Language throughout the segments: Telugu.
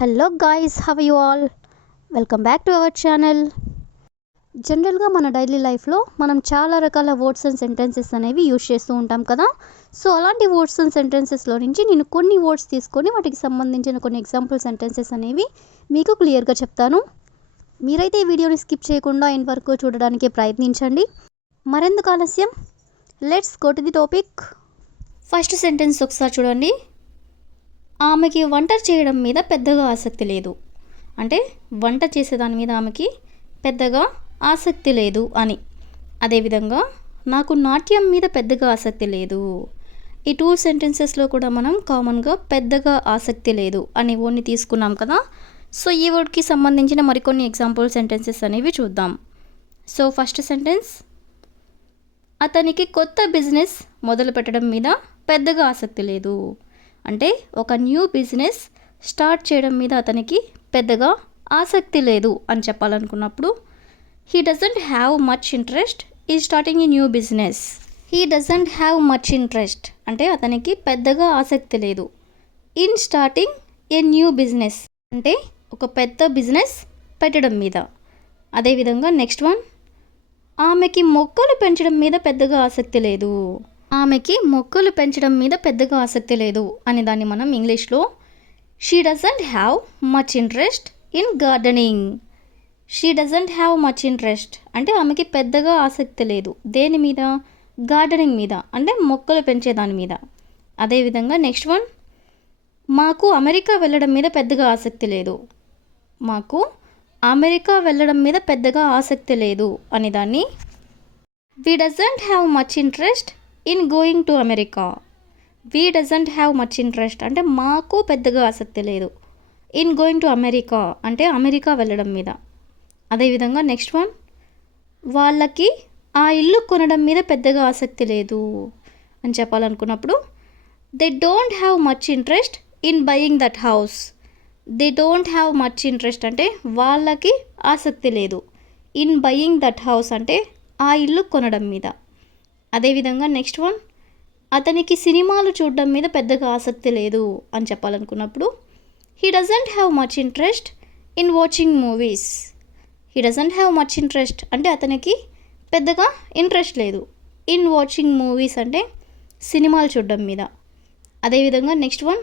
Hello guys, have you all? Welcome back to our channel. జనరల్గా మన డైలీ లైఫ్లో మనం చాలా రకాల వర్డ్స్ అండ్ సెంటెన్సెస్ అనేవి యూజ్ చేస్తూ ఉంటాం కదా. సో అలాంటి వర్డ్స్ అండ్ సెంటెన్సెస్లో నుంచి నేను కొన్ని వర్డ్స్ తీసుకొని వాటికి సంబంధించిన కొన్ని ఎగ్జాంపుల్ సెంటెన్సెస్ అనేవి మీకు క్లియర్గా చెప్తాను. మీరైతే ఈ వీడియోని స్కిప్ చేయకుండా ఎండ్ వరకు చూడడానికి ప్రయత్నించండి. మరెందుకు ఆలస్యం, let's go to the topic. First sentence ఒకసారి చూడండి. ఆమెకి వంట చేయడం మీద పెద్దగా ఆసక్తి లేదు. అంటే వంట చేసేదాని మీద ఆమెకి పెద్దగా ఆసక్తి లేదు అని. అదేవిధంగా నాకు నాట్యం మీద పెద్దగా ఆసక్తి లేదు. ఈ టూ సెంటెన్సెస్లో కూడా మనం కామన్గా పెద్దగా ఆసక్తి లేదు అనే వర్డ్ని తీసుకున్నాం కదా. సో ఈ వర్డ్కి సంబంధించిన మరికొన్ని ఎగ్జాంపుల్ సెంటెన్సెస్ అనేవి చూద్దాం. సో ఫస్ట్ సెంటెన్స్, అతనికి కొత్త బిజినెస్ మొదలు పెట్టడం మీద పెద్దగా ఆసక్తి లేదు. అంటే ఒక న్యూ బిజినెస్ స్టార్ట్ చేయడం మీద అతనికి పెద్దగా ఆసక్తి లేదు అని చెప్పాలనుకున్నప్పుడు he doesn't have much interest in starting a new business. He doesn't have much interest అంటే అతనికి పెద్దగా ఆసక్తి లేదు in starting a new business అంటే ఒక పెద్ద బిజినెస్ పెట్టడం మీద. అదేవిధంగా నెక్స్ట్ వన్, ఆమెకి మొక్కలు పెంచడం మీద పెద్దగా ఆసక్తి లేదు. ఆమెకి మొక్కలు పెంచడం మీద పెద్దగా ఆసక్తి లేదు అని దాన్ని మనం ఇంగ్లీష్లో she doesn't have much interest in gardening. She doesn't have much interest అంటే ఆమెకి పెద్దగా ఆసక్తి లేదు దేని మీద? గార్డెనింగ్ మీద, అంటే మొక్కలు పెంచేదాని మీద. అదేవిధంగా నెక్స్ట్ వన్, మాకు అమెరికా వెళ్ళడం మీద పెద్దగా ఆసక్తి లేదు. మాకు అమెరికా వెళ్ళడం మీద పెద్దగా ఆసక్తి లేదు అని దాన్ని we doesn't have much interest in going to America. We doesn't have much interest అంటే మాకు పెద్దగా ఆసక్తి లేదు ఇన్ గోయింగ్ టు అమెరికా అంటే అమెరికా వెళ్ళడం మీద. అదేవిధంగా నెక్స్ట్ వన్, వాళ్ళకి ఆ ఇల్లు కొనడం మీద పెద్దగా ఆసక్తి లేదు అని చెప్పాలనుకున్నప్పుడు they don't have much interest in buying that house. They don't have much interest అంటే వాళ్ళకి ఆసక్తి లేదు ఇన్ బయింగ్ దట్ హౌస్ అంటే ఆ ఇల్లు కొనడం మీద. అదేవిధంగా నెక్స్ట్ వన్, అతనికి సినిమాలు చూడడం మీద పెద్దగా ఆసక్తి లేదు అని చెప్పాలనుకున్నప్పుడు he doesn't have much interest in watching movies. He doesn't have much interest అంటే అతనికి పెద్దగా ఇంట్రెస్ట్ లేదు ఇన్ వాచింగ్ మూవీస్ అంటే సినిమాలు చూడడం మీద. అదేవిధంగా నెక్స్ట్ వన్,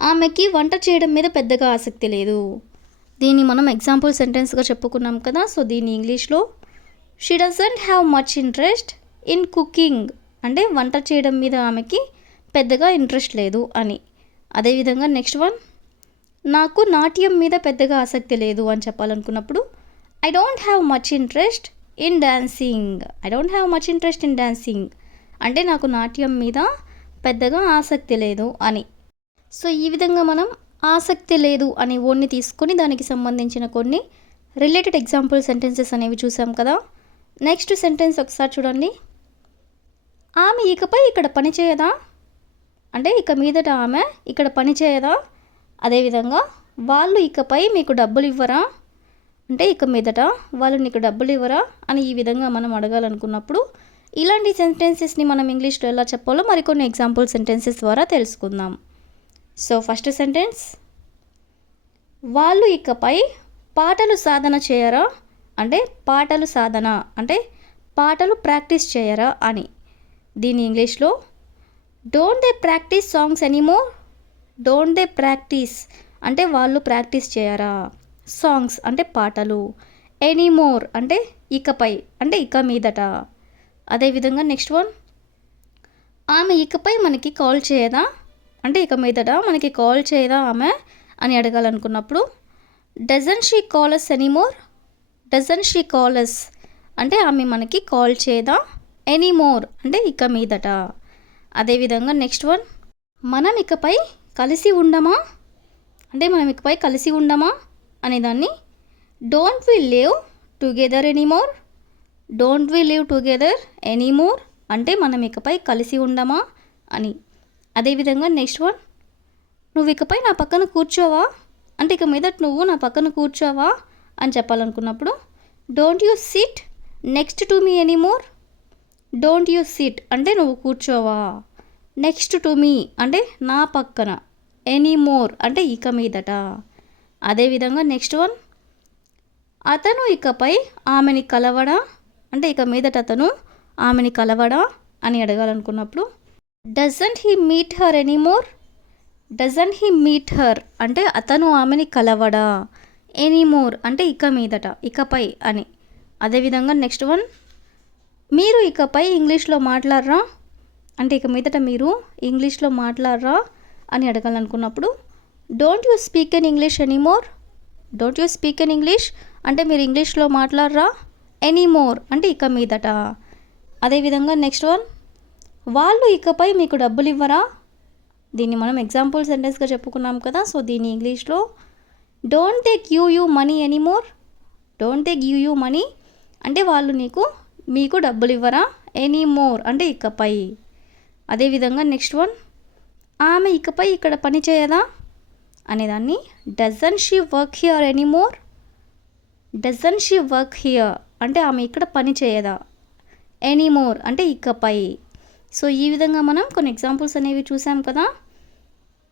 ఆమెకి వంట చేయడం మీద పెద్దగా ఆసక్తి లేదు. దీన్ని మనం ఎగ్జాంపుల్ సెంటెన్స్గా చెప్పుకున్నాం కదా. సో దీన్ని ఇంగ్లీష్లో she doesn't have much interest in cooking అంటే వంట చేయడం మీద ఆమెకి పెద్దగా ఇంట్రెస్ట్ లేదు అని. అదేవిధంగా నెక్స్ట్ వన్, నాకు నాట్యం మీద పెద్దగా ఆసక్తి లేదు అని చెప్పాలనుకున్నప్పుడు I don't have much interest in dancing. I don't have much interest in dancing అంటే నాకు నాట్యం మీద పెద్దగా ఆసక్తి లేదు అని. సో ఈ విధంగా మనం ఆసక్తి లేదు అనే వర్డ్ని తీసుకొని దానికి సంబంధించిన కొన్ని రిలేటెడ్ ఎగ్జాంపుల్ సెంటెన్సెస్ అనేవి చూసాం కదా. నెక్స్ట్ సెంటెన్స్ ఒకసారి చూడండి. ఆమె ఇకపై ఇక్కడ పని చేయదా అంటే ఇక మీదట ఆమె ఇక్కడ పని చేయదా. అదేవిధంగా వాళ్ళు ఇకపై మీకు డబ్బులు ఇవ్వరా అంటే ఇక మీదట వాళ్ళు నీకు డబ్బులు ఇవ్వరా అని ఈ విధంగా మనం అడగాలనుకున్నప్పుడు ఇలాంటి సెంటెన్సెస్ని మనం ఇంగ్లీష్లో ఎలా చెప్పాలో మరికొన్ని ఎగ్జాంపుల్ సెంటెన్సెస్ ద్వారా తెలుసుకుందాం. సో ఫస్ట్ సెంటెన్స్, వాళ్ళు ఇకపై పాటలు సాధన చేయరా అంటే పాటలు సాధన అంటే పాటలు ప్రాక్టీస్ చేయరా అని. దీని ఇంగ్లీష్లో don't they practice songs anymore. Don't they practice అంటే వాళ్ళు ప్రాక్టీస్ చేయరా, సాంగ్స్ అంటే పాటలు, ఎనీమోర్ అంటే ఇకపై అంటే ఇక మీదట. అదేవిధంగా నెక్స్ట్ వన్, ఆమె ఇకపై మనకి కాల్ చేయదా అంటే ఇక మీదట మనకి కాల్ చేయదా ఆమె అని అడగాలనుకున్నప్పుడు doesn't she call us anymore. Doesn't she call us అంటే ఆమె మనకి కాల్ చేయదా, ఎనీమోర్ అంటే ఇక మీదట. అదేవిధంగా నెక్స్ట్ వన్, మనం ఇకపై కలిసి ఉండమా అంటే మనం ఇకపై కలిసి ఉండమా అనేదాన్ని don't we live together anymore. Don't we live together anymore అంటే మనం ఇకపై కలిసి ఉండమా అని. అదేవిధంగా నెక్స్ట్ వన్, నువ్వు ఇకపై నా పక్కన కూర్చోవా అంటే ఇక మీదట నువ్వు నా పక్కన కూర్చోవా అని చెప్పాలనుకున్నప్పుడు don't you sit next to me anymore. Don't you sit అంటే నువ్వు కూర్చోవా, నెక్స్ట్ టు మీ అంటే నా పక్కన, ఎనీమోర్ అంటే ఇక మీదట. అదేవిధంగా నెక్స్ట్ వన్, అతను ఇకపై ఆమెని కలవడా అంటే ఇక మీదట అతను ఆమెని కలవడా అని అడగాలనుకున్నప్పుడు doesn't he meet her anymore. Doesn't he meet her అంటే అతను ఆమెని కలవడా, ఎనీమోర్ అంటే ఇక మీదట ఇకపై అని. అదేవిధంగా నెక్స్ట్ వన్, మీరు ఇకపై ఇంగ్లీష్లో మాట్లాడరా అంటే ఇక మీదట మీరు ఇంగ్లీష్లో మాట్లాడరా అని అడగాలనుకున్నప్పుడు don't you speak in English anymore. Don't you speak in English అంటే మీరు ఇంగ్లీష్లో మాట్లాడరా, ఎనీమోర్ అంటే ఇక మీదట. అదేవిధంగా నెక్స్ట్ వన్, వాళ్ళు ఇకపై మీకు డబ్బులు ఇవ్వరా. దీన్ని మనం ఎగ్జాంపుల్ సెంటెన్స్గా చెప్పుకున్నాం కదా. సో దీన్ని ఇంగ్లీష్లో don't they give you money anymore. Don't they give you money అంటే వాళ్ళు మీకు డబ్బులు ఇవ్వరా, ఎనీమోర్ అంటే ఇకపై. అదేవిధంగా నెక్స్ట్ వన్, ఆమె ఇకపై ఇక్కడ పని చేయదా అనేదాన్ని doesn't she work here anymore. Doesn't she work here అంటే ఆమె ఇక్కడ పని చేయదా, ఎనీమోర్ అంటే ఇకపై. సో ఈ విధంగా మనం కొన్ని ఎగ్జాంపుల్స్ అనేవి చూసాం కదా.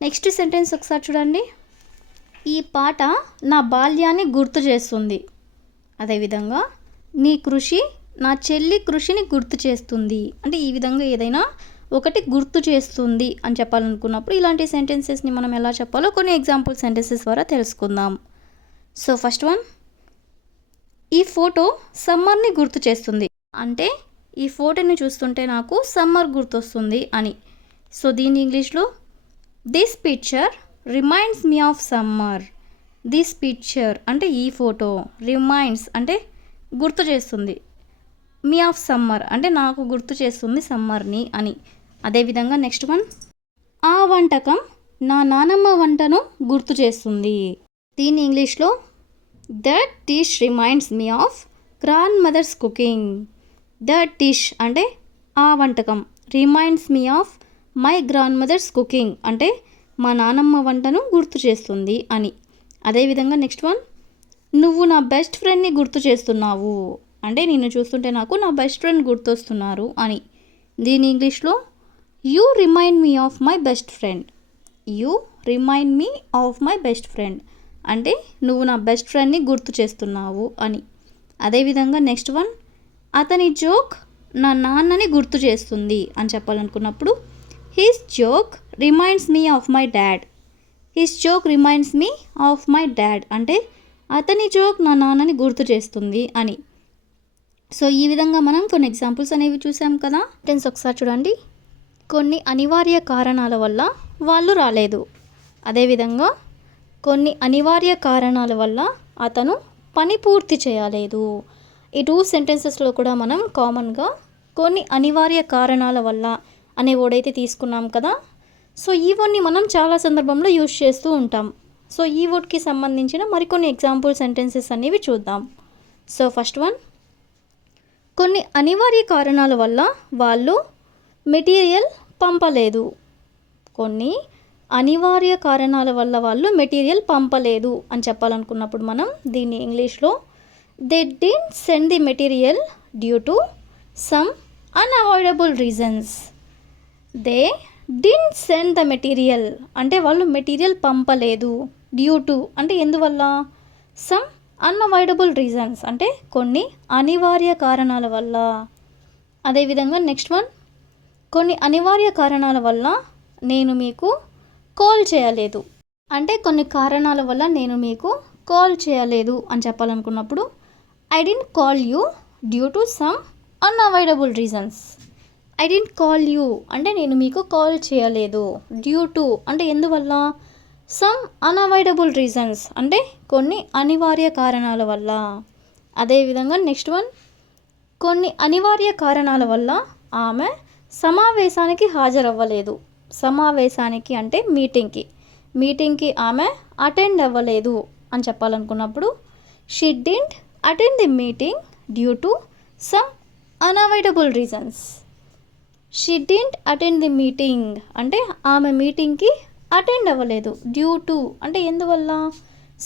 నెక్స్ట్ సెంటెన్స్ ఒకసారి చూడండి. ఈ పాట నా బాల్యాన్ని గుర్తు చేస్తుంది. అదేవిధంగా నీ కృషి నా చెల్లి కృషిని గుర్తు చేస్తుంది అంటే ఈ విధంగా ఏదైనా ఒకటి గుర్తు చేస్తుంది అని చెప్పాలనుకున్నప్పుడు ఇలాంటి సెంటెన్సెస్ని మనం ఎలా చెప్పాలో కొన్ని ఎగ్జాంపుల్ సెంటెన్సెస్ ద్వారా తెలుసుకుందాం. సో ఫస్ట్ వన్, ఈ ఫోటో సమ్మర్ని గుర్తు చేస్తుంది అంటే ఈ ఫోటోని చూస్తుంటే నాకు సమ్మర్ గుర్తొస్తుంది అని. సో దీని ఇంగ్లీష్లో this picture reminds me of summer. This picture అంటే ఈ ఫోటో, రిమైండ్స్ అంటే గుర్తు చేస్తుంది, మీ ఆఫ్ సమ్మర్ అంటే నాకు గుర్తు చేస్తుంది సమ్మర్ని అని. అదేవిధంగా నెక్స్ట్ వన్, ఆ వంటకం నా నానమ్మ వంటను గుర్తు చేస్తుంది. దీని ఇంగ్లీష్లో that dish reminds me of grand mother's cooking. That dish అంటే ఆ వంటకం, reminds me of my grand mother's cooking అంటే మా నానమ్మ వంటను గుర్తు చేస్తుంది అని. అదేవిధంగా నెక్స్ట్ వన్, నువ్వు నా బెస్ట్ ఫ్రెండ్ని గుర్తు చేస్తున్నావు అంటే నిన్ను చూస్తుంటే నాకు నా బెస్ట్ ఫ్రెండ్ గుర్తొస్తున్నారు అని. దీని ఇంగ్లీష్లో you remind me of my best friend. You remind me of my best friend అంటే నువ్వు నా బెస్ట్ ఫ్రెండ్ని గుర్తు చేస్తున్నావు అని. అదేవిధంగా నెక్స్ట్ వన్, అతని జోక్ నా నాన్నని గుర్తు చేస్తుంది అని చెప్పాలనుకున్నప్పుడు his joke reminds me of my dad. His joke reminds me of my dad అంటే అతని జోక్ నా నాన్నని గుర్తు చేస్తుంది అని. సో ఈ విధంగా మనం కొన్ని ఎగ్జాంపుల్స్ అనేవి చూసాం కదా. టెన్స్ ఒకసారి చూడండి. కొన్ని అనివార్య కారణాల వల్ల వాళ్ళు రాలేదు. అదేవిధంగా కొన్ని అనివార్య కారణాల వల్ల అతను పని పూర్తి చేయలేదు. ఈ టూ సెంటెన్సెస్లో కూడా మనం కామన్గా కొన్ని అనివార్య కారణాల వల్ల అనే వర్డ్ అయితే తీసుకున్నాం కదా. సో ఈ వర్డ్ని మనం చాలా సందర్భంలో యూజ్ చేస్తూ ఉంటాం. సో ఈ వర్డ్కి సంబంధించిన మరికొన్ని ఎగ్జాంపుల్ సెంటెన్సెస్ అనేవి చూద్దాం. సో ఫస్ట్ వన్, కొన్ని అనివార్య కారణాల వల్ల వాళ్ళు మెటీరియల్ పంపలేదు. కొన్ని అనివార్య కారణాల వల్ల వాళ్ళు మెటీరియల్ పంపలేదు అని చెప్పాలనుకున్నప్పుడు మనం దీన్ని ఇంగ్లీష్లో they didn't send the material due to some unavoidable reasons. They didn't send the material అంటే వాళ్ళు మెటీరియల్ పంపలేదు, డ్యూ టు అంటే ఎందువల్ల, సమ్ అన్అవాయిడబుల్ రీజన్స్ అంటే కొన్ని అనివార్య కారణాల వల్ల. అదేవిధంగా నెక్స్ట్ వన్, కొన్ని అనివార్య కారణాల వల్ల నేను మీకు కాల్ చేయలేదు అంటే కొన్ని కారణాల వల్ల నేను మీకు కాల్ చేయలేదు అని చెప్పాలనుకున్నప్పుడు I didn't call you due to some unavoidable reasons. I didn't call you అంటే నేను మీకు కాల్ చేయలేదు, డ్యూ టు అంటే ఎందువల్ల, సమ్ అన్అవాయిడబుల్ రీజన్స్ అంటే కొన్ని అనివార్య కారణాల వల్ల. అదేవిధంగా నెక్స్ట్ వన్, కొన్ని అనివార్య కారణాల వల్ల ఆమె సమావేశానికి హాజరవ్వలేదు. సమావేశానికి అంటే మీటింగ్కి ఆమె అటెండ్ అవ్వలేదు అని చెప్పాలనుకున్నప్పుడు she didn't attend the meeting due to some unavoidable reasons. She didn't attend the meeting అంటే ఆమె మీటింగ్కి అటెండ్ అవ్వలేదు, డ్యూ టు అంటే ఎందువల్ల,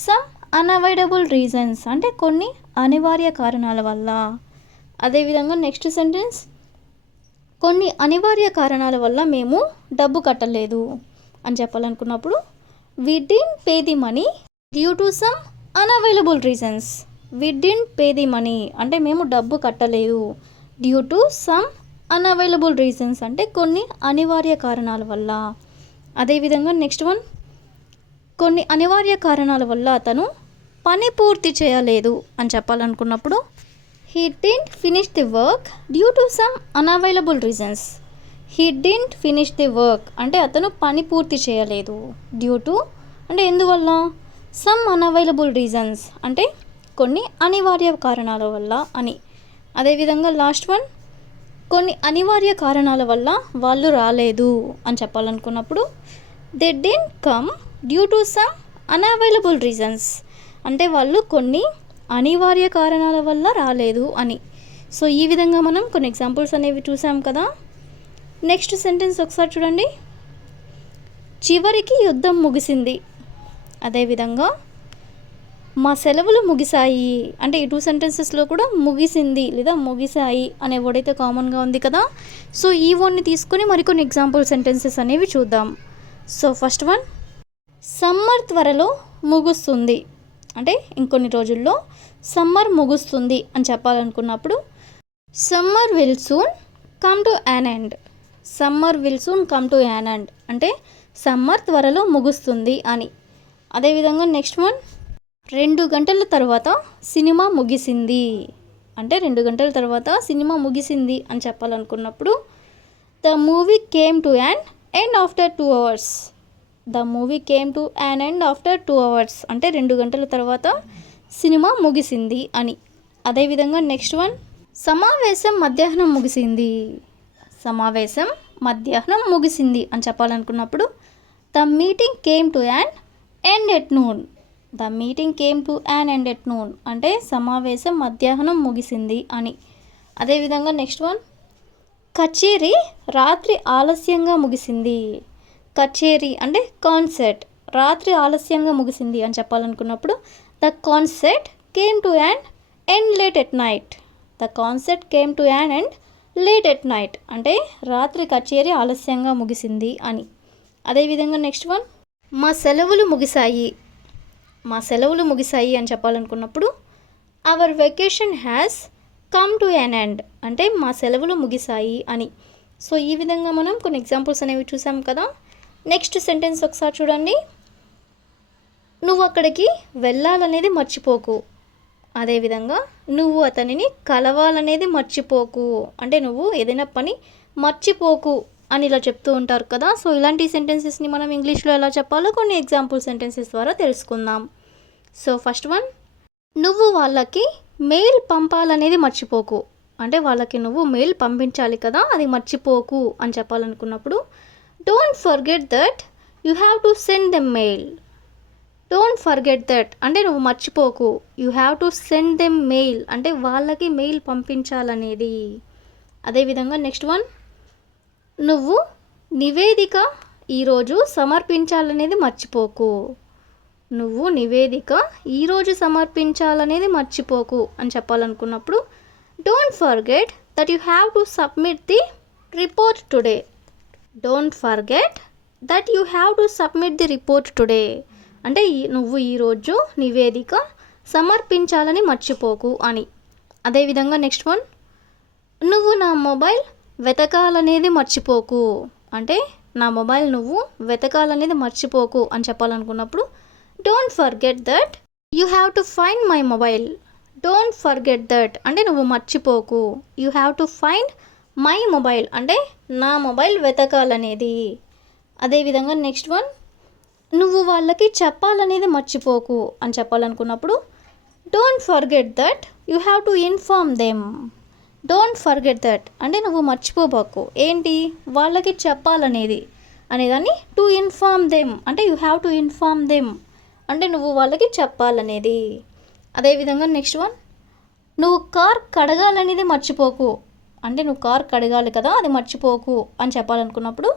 సమ్ అన్అవాయిడబుల్ రీజన్స్ అంటే కొన్ని అనివార్య కారణాల వల్ల. అదేవిధంగా నెక్స్ట్ సెంటెన్స్, కొన్ని అనివార్య కారణాల వల్ల మేము డబ్బు కట్టలేదు అని చెప్పాలనుకున్నప్పుడు we didn't pay the money due to some unavailable reasons. We didn't pay the money అంటే మేము డబ్బు కట్టలేదు. Due to some unavailable reasons అంటే కొన్ని అనివార్య కారణాల వల్ల. అదేవిధంగా నెక్స్ట్ వన్, కొన్ని అనివార్య కారణాల వల్ల అతను పని పూర్తి చేయలేదు అని చెప్పాలనుకున్నప్పుడు he didn't finish the work due to some unavailable reasons. He didn't finish the work అంటే అతను పని పూర్తి చేయలేదు. డ్యూ టు అంటే ఎందువల్ల, సమ్ అన్అవైలబుల్ రీజన్స్ అంటే కొన్ని అనివార్య కారణాల వల్ల అని. అదేవిధంగా లాస్ట్ వన్, కొన్ని అనివార్య కారణాల వల్ల వాళ్ళు రాలేదు అని చెప్పాలనుకున్నప్పుడు they didn't come due to some unavailable reasons అంటే వాళ్ళు కొన్ని అనివార్య కారణాల వల్ల రాలేదు అని. సో ఈ విధంగా మనం కొన్ని ఎగ్జాంపుల్స్ అనేవి చూసాం కదా. నెక్స్ట్ సెంటెన్స్ ఒకసారి చూడండి. చివరికి యుద్ధం ముగిసింది. అదేవిధంగా మా సెలవులు ముగిశాయి అంటే ఈ 2 సెంటెన్సెస్లో కూడా ముగిసింది లేదా ముగిశాయి అనే వర్డ్ అయితే కామన్గా ఉంది కదా. సో ఈ వర్డ్ని తీసుకొని మరికొన్ని ఎగ్జాంపుల్ సెంటెన్సెస్ అనేవి చూద్దాం. సో ఫస్ట్ వన్, సమ్మర్ త్వరలో ముగుస్తుంది అంటే ఇంకొన్ని రోజుల్లో సమ్మర్ ముగుస్తుంది అని చెప్పాలనుకున్నప్పుడు summer will soon come to an end. Summer will soon come to an end అంటే సమ్మర్ త్వరలో ముగుస్తుంది అని. అదేవిధంగా నెక్స్ట్ వన్, 2 గంటల తర్వాత సినిమా ముగిసింది అంటే 2 గంటల తర్వాత సినిమా ముగిసింది అని చెప్పాలనుకున్నప్పుడు the movie came to an end after 2 hours. The movie came to an end after 2 hours అంటే 2 గంటల తర్వాత సినిమా ముగిసింది అని. అదేవిధంగా నెక్స్ట్ వన్, సమావేశం మధ్యాహ్నం ముగిసింది. సమావేశం మధ్యాహ్నం ముగిసింది అని చెప్పాలనుకున్నప్పుడు the meeting came to an end at noon. The meeting came to an end at noon అంటే సమావేశం మధ్యాహ్నం ముగిసింది అని. అదేవిధంగా నెక్స్ట్ వన్, కచేరీ రాత్రి ఆలస్యంగా ముగిసింది. కచేరీ అంటే కాన్సర్ట్, రాత్రి ఆలస్యంగా ముగిసింది అని చెప్పాలనుకున్నప్పుడు the concert came to an end late at night. The concert came to an end late at night అంటే రాత్రి కచేరీ ఆలస్యంగా ముగిసింది అని. అదేవిధంగా నెక్స్ట్ వన్, మా సెలవులు ముగిశాయి. మా సెలవులు ముగిశాయి అని చెప్పాలనుకున్నప్పుడు our vacation has come to an end అంటే మా సెలవులు ముగిశాయి అని. సో ఈ విధంగా మనం కొన్ని ఎగ్జాంపుల్స్ అనేవి చూసాం కదా. నెక్స్ట్ సెంటెన్స్ ఒకసారి చూడండి. నువ్వు అక్కడికి వెళ్ళాలనేది మర్చిపోకు. అదేవిధంగా నువ్వు అతనిని కలవాలనేది మర్చిపోకు అంటే నువ్వు ఏదైనా పని మర్చిపోకు అని ఇలా చెప్తూ ఉంటారు కదా. సో ఇలాంటి సెంటెన్సెస్ని మనం ఇంగ్లీష్లో ఎలా చెప్పాలో కొన్ని ఎగ్జాంపుల్ సెంటెన్సెస్ ద్వారా తెలుసుకుందాం. సో ఫస్ట్ వన్, నువ్వు వాళ్ళకి మెయిల్ పంపాలనేది మర్చిపోకు అంటే వాళ్ళకి నువ్వు మెయిల్ పంపించాలి కదా, అది మర్చిపోకు అని చెప్పాలనుకున్నప్పుడు don't forget that you have to send them mail. Don't forget that అంటే నువ్వు మర్చిపోకు. You have to send them mail అంటే వాళ్ళకి మెయిల్ పంపించాలనేది. అదేవిధంగా నెక్స్ట్ వన్, నువ్వు నివేదిక ఈరోజు సమర్పించాలనేది మర్చిపోకు. నువ్వు నివేదిక ఈరోజు సమర్పించాలనేది మర్చిపోకు అని చెప్పాలనుకున్నప్పుడు don't forget that you have to submit the report today. Don't forget that you have to submit the report today అంటే నువ్వు ఈరోజు నివేదిక సమర్పించాలని మర్చిపోకు అని. అదేవిధంగా నెక్స్ట్ వన్, నువ్వు నా మొబైల్ వెతకాలనేది మర్చిపోకు అంటే నా మొబైల్ నువ్వు వెతకాలనేది మర్చిపోకు అని చెప్పాలనుకున్నప్పుడు don't forget that you have to find my mobile. Don't forget that అంటే నువ్వు మర్చిపోకు. You have to find my mobile అంటే నా మొబైల్ వెతకాలనేది. అదేవిధంగా నెక్స్ట్ వన్, నువ్వు వాళ్ళకి చెప్పాలనేది మర్చిపోకు అని చెప్పాలనుకున్నప్పుడు don't forget that you have to inform them. Don't forget that అంటే నువ్వు మర్చిపోబాకు ఏంటి వాళ్ళకి చెప్పాలనేది అనేదాన్ని టు ఇన్ఫార్మ్ దెమ్ అంటే you have to inform them అంటే నువ్వు వాళ్ళకి చెప్పాలనేది. అదేవిధంగా నెక్స్ట్ వన్, నువ్వు కార్ కడగాలనేది మర్చిపోకు అంటే నువ్వు కార్ కడగాలి కదా అది మర్చిపోకు అని చెప్పాలనుకున్నప్పుడు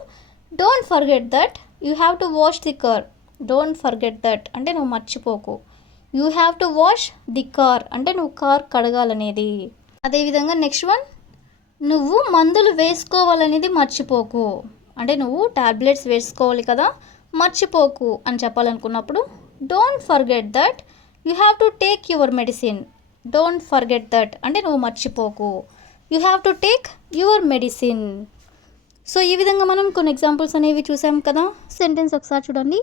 don't forget that you have to wash the car. Don't forget that అంటే నువ్వు మర్చిపోకు. You have to wash the car అంటే నువ్వు కార్ కడగాలనేది. అదేవిధంగా నెక్స్ట్ వన్, నువ్వు మందులు వేసుకోవాలనేది మర్చిపోకు అంటే నువ్వు టాబ్లెట్స్ వేసుకోవాలి కదా మర్చిపోకు అని చెప్పాలనుకున్నప్పుడు don't forget that you have to take your medicine. Don't forget that అంటే నువ్వు మర్చిపోకు. You have to take your medicine. So ఈ విధంగా మనం కొన్ని ఎగ్జాంపుల్స్ అనేవి చూసాం కదా. సెంటెన్స్ ఒకసారి చూడండి.